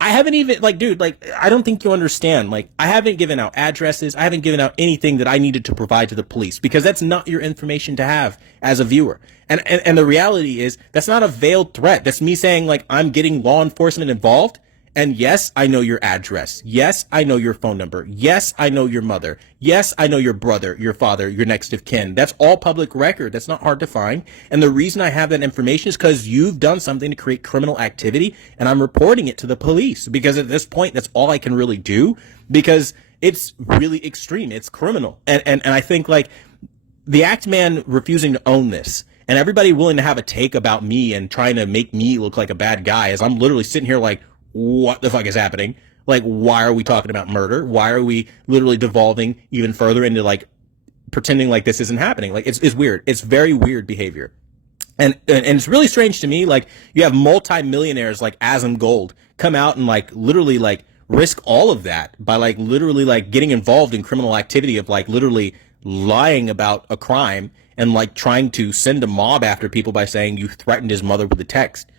I haven't even, I don't think you understand. Like, I haven't given out addresses. I haven't given out anything that I needed to provide to the police because that's not your information to have as a viewer. And the reality is that's not a veiled threat. That's me saying, like, I'm getting law enforcement involved. And yes, I know your address. Yes, I know your phone number. Yes, I know your mother. Yes, I know your brother, your father, your next of kin. That's all public record. That's not hard to find. And the reason I have that information is because you've done something to create criminal activity, and I'm reporting it to the police. Because at this point, that's all I can really do because it's really extreme. It's criminal. And I think, like, the act man refusing to own this and everybody willing to have a take about me and trying to make me look like a bad guy as I'm literally sitting here like, what the fuck is happening? Like, why are we talking about murder? Why are we literally devolving even further into like pretending like this isn't happening? Like, it's weird. It's very weird behavior. And it's really strange to me. Like, you have multi-millionaires like Asm Gold come out and like literally like risk all of that by like literally like getting involved in criminal activity of like literally lying about a crime and like trying to send a mob after people by saying you threatened his mother with a text.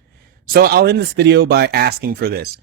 So I'll end this video by asking for this.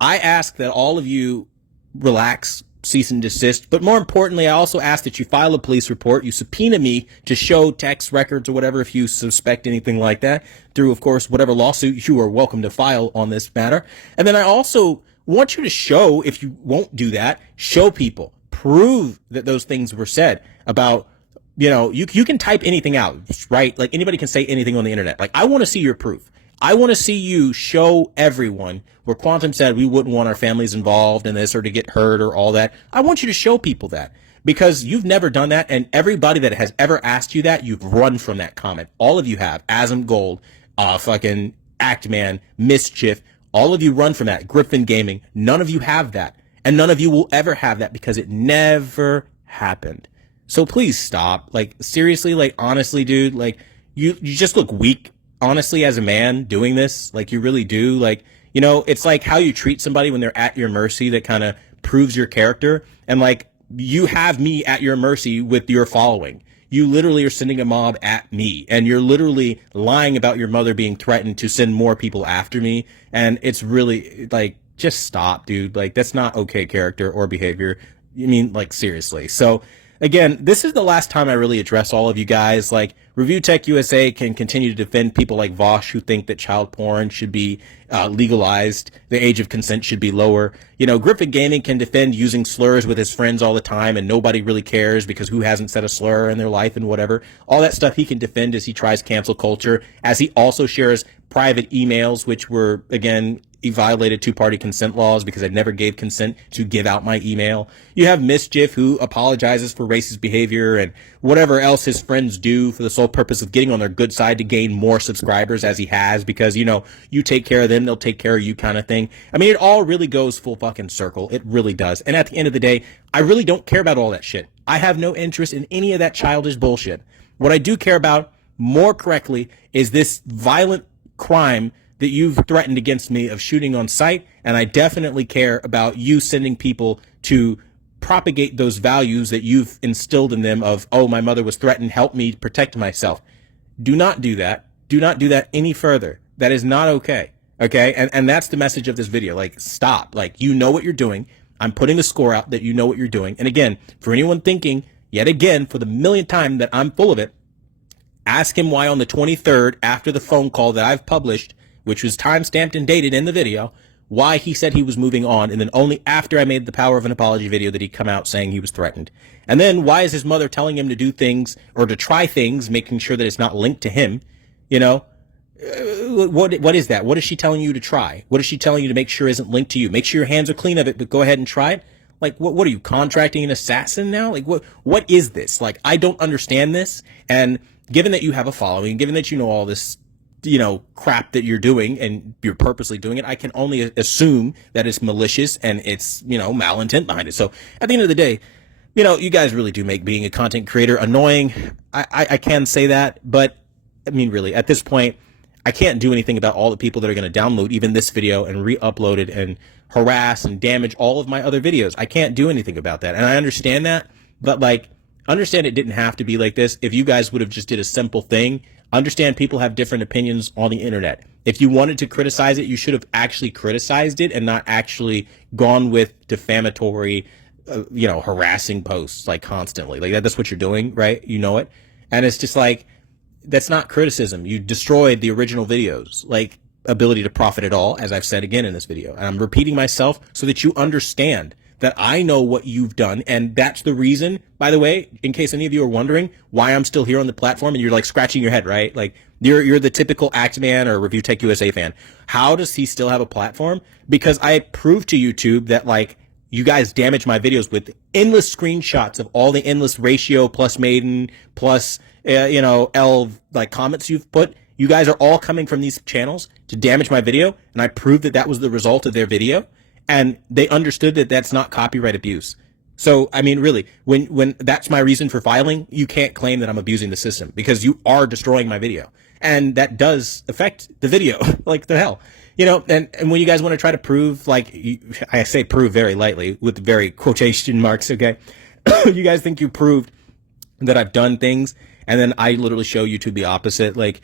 I ask that all of you relax, cease and desist, but more importantly, I also ask that you file a police report, you subpoena me to show text records or whatever if you suspect anything like that, through, of course, whatever lawsuit you are welcome to file on this matter. And then I also want you to show, if you won't do that, show people, prove that those things were said about, you know, you can type anything out, right? Like anybody can say anything on the internet. Like I want to see your proof. I want to see you show everyone where Quantum said we wouldn't want our families involved in this or to get hurt or all that. I want you to show people that, because you've never done that. And everybody that has ever asked you that, you've run from that comment. All of you have. Asm Gold, fucking Actman, Mischief. All of you run from that. Griffin Gaming. None of you have that. And none of you will ever have that because it never happened. So please stop. Like seriously, like honestly, dude, like you just look weak. Honestly, as a man doing this, like you really do, like, you know, it's like how you treat somebody when they're at your mercy that kind of proves your character. And like you have me at your mercy with your following. You literally are sending a mob at me, and you're literally lying about your mother being threatened to send more people after me. And it's really like, just stop, dude. Like that's not okay character or behavior. I mean, like seriously. So again, this is the last time I really address all of you guys. Like, Review Tech USA can continue to defend people like Vosh who think that child porn should be legalized, the age of consent should be lower. You know, Griffin Gaming can defend using slurs with his friends all the time and nobody really cares because who hasn't said a slur in their life and whatever. All that stuff he can defend as he tries cancel culture, as he also shares private emails, which were, again, he violated two-party consent laws because I never gave consent to give out my email. You have Mischief, who apologizes for racist behavior and whatever else his friends do for the sole purpose of getting on their good side to gain more subscribers, as he has, because, you know, you take care of them, they'll take care of you kind of thing. I mean, it all really goes full fucking circle. It really does. And at the end of the day, I really don't care about all that shit. I have no interest in any of that childish bullshit. What I do care about, more correctly, is this violent crime that you've threatened against me of shooting on sight, and I definitely care about you sending people to propagate those values that you've instilled in them of, oh, my mother was threatened, help me protect myself. Do not do that. Do not do that any further. That is not okay. Okay? And that's the message of this video. Like, stop. Like, you know what you're doing. I'm putting the score out that you know what you're doing. And again, for anyone thinking, yet again, for the millionth time that I'm full of it, ask him why on the 23rd, after the phone call that I've published, which was time-stamped and dated in the video, why he said he was moving on, and then only after I made the power of an apology video did he come out saying he was threatened. And then why is his mother telling him to do things or to try things, making sure that it's not linked to him? You know, what is that? What is she telling you to try? What is she telling you to make sure isn't linked to you? Make sure your hands are clean of it, but go ahead and try it. Like, what are you, contracting an assassin now? Like, what is this? Like, I don't understand this. And given that you have a following, given that you know all this, you know, crap that you're doing and you're purposely doing it, I can only assume that it's malicious and it's, you know, malintent behind it. So at the end of the day, you know, you guys really do make being a content creator annoying. I can say that, but I mean, really, at this point, I can't do anything about all the people that are going to download even this video and re-upload it and harass and damage all of my other videos. I can't do anything about that. And I understand that, but like, understand it didn't have to be like this. If you guys would have just did a simple thing, understand people have different opinions on the internet. If you wanted to criticize it, you should have actually criticized it and not actually gone with defamatory, you know, harassing posts like constantly. Like that's what you're doing, right? You know it. And it's just like, that's not criticism. You destroyed the original videos, like ability to profit at all, as I've said again in this video. And I'm repeating myself so that you understand that I know what you've done, and that's the reason, by the way, in case any of you are wondering why I'm still here on the platform and you're like scratching your head, right? Like you're the typical Actman or Review Tech USA fan. How does he still have a platform? Because I proved to YouTube that like you guys damage my videos with endless screenshots of all the endless ratio plus maiden plus you know, L like comments you've put. You guys are all coming from these channels to damage my video, and I proved that that was the result of their video. And they understood that that's not copyright abuse. So, I mean, really, when that's my reason for filing, you can't claim that I'm abusing the system because you are destroying my video. And that does affect the video, like the hell. You know, and when you guys want to try to prove, like, I say prove very lightly with very quotation marks, okay? You guys think you proved that I've done things and then I literally show YouTube the opposite. Like,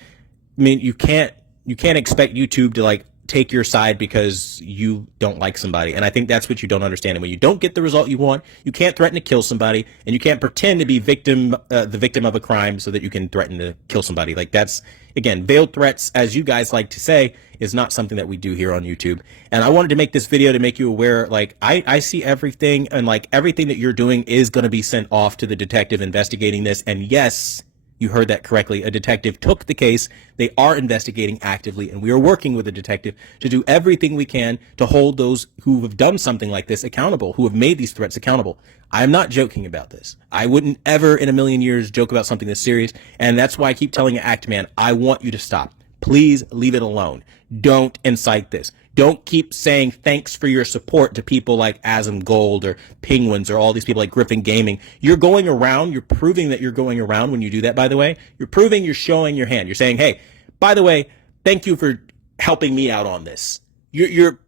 I mean, you can't expect YouTube to like take your side because you don't like somebody. And I think that's what you don't understand. And when you don't get the result you want, you can't threaten to kill somebody, and you can't pretend to be the victim of a crime so that you can threaten to kill somebody. Like, that's, again, veiled threats, as you guys like to say, is not something that we do here on YouTube. And I wanted to make this video to make you aware, like, I see everything, and like everything that you're doing is going to be sent off to the detective investigating this. And yes, you heard that correctly. A detective took the case. They are investigating actively, and we are working with a detective to do everything we can to hold those who have done something like this accountable, who have made these threats accountable. I'm not joking about this. I wouldn't ever in a million years joke about something this serious, and that's why I keep telling you, Actman, I want you to stop. Please leave it alone. Don't incite this. Don't keep saying thanks for your support to people like Asm Gold or Penguins or all these people like Griffin Gaming. You're going around, you're proving that you're going around when you do that, by the way. You're proving you're showing your hand. You're saying, hey, by the way, thank you for helping me out on this. You're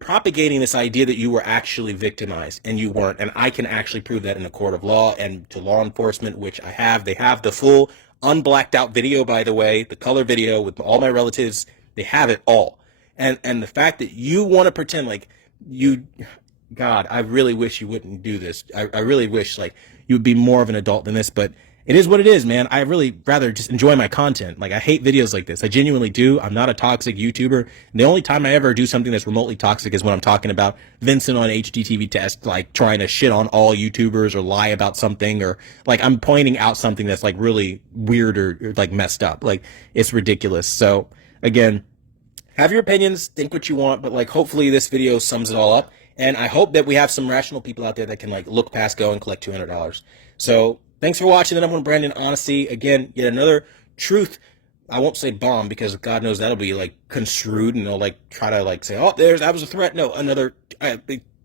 propagating this idea that you were actually victimized, and you weren't. And I can actually prove that in a court of law and to law enforcement, which I have. They have the full unblacked out video, by the way, the color video with all my relatives. They have it all. And the fact that you want to pretend like you, God, I really wish you wouldn't do this. I really wish like you would be more of an adult than this, but it is what it is, man. I really rather just enjoy my content. Like, I hate videos like this. I genuinely do. I'm not a toxic YouTuber. And the only time I ever do something that's remotely toxic is when I'm talking about Vincent on HDTV Test, like trying to shit on all YouTubers or lie about something, or like I'm pointing out something that's like really weird or like messed up. Like, it's ridiculous. So again, have your opinions, think what you want, but like hopefully this video sums it all up. And I hope that we have some rational people out there that can like look past go and collect $200. So thanks for watching. And I'm Brandon Honesty. Again, yet another truth. I won't say bomb because God knows that'll be like construed and they'll like try to like say, oh, that was a threat. No, another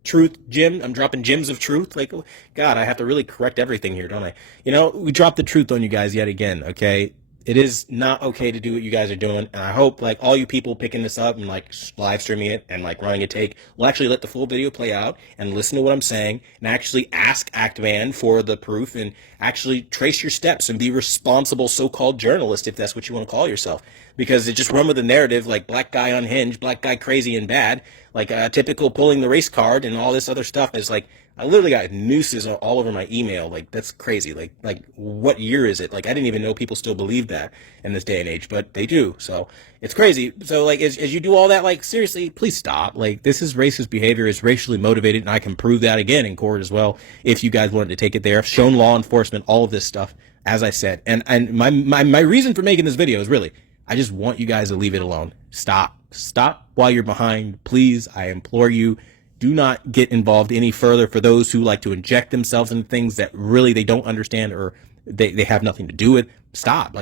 truth gem. I'm dropping gems of truth. Like, God, I have to really correct everything here, don't I? You know, we dropped the truth on you guys yet again. Okay. It is not okay to do what you guys are doing, and I hope like all you people picking this up and like live streaming it and like running a take will actually let the full video play out and listen to what I'm saying and actually ask Actman for the proof and actually trace your steps and be responsible so-called journalist, if that's what you want to call yourself, because it just run with the narrative like black guy unhinged, black guy crazy and bad, like typical pulling the race card and all this other stuff. Is like I literally got nooses all over my email. Like, that's crazy. Like what year is it? Like, I didn't even know people still believe that in this day and age, but they do. So it's crazy. So like, as you do all that, like, seriously, please stop. Like, this is racist behavior. It's racially motivated, and I can prove that again in court as well. If you guys wanted to take it there, I've shown law enforcement all of this stuff, as I said. And my reason for making this video is really, I just want you guys to leave it alone. Stop while you're behind. Please, I implore you. Do not get involved any further. For those who like to inject themselves in things that really they don't understand or they have nothing to do with, stop.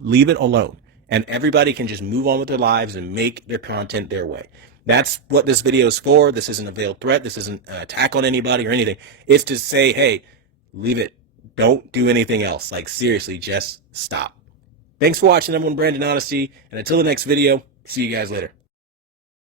Leave it alone. And everybody can just move on with their lives and make their content their way. That's what this video is for. This isn't a veiled threat. This isn't an attack on anybody or anything. It's to say, hey, leave it. Don't do anything else. Like, seriously, just stop. Thanks for watching. I'm Brandon Honesty. And until the next video, see you guys later.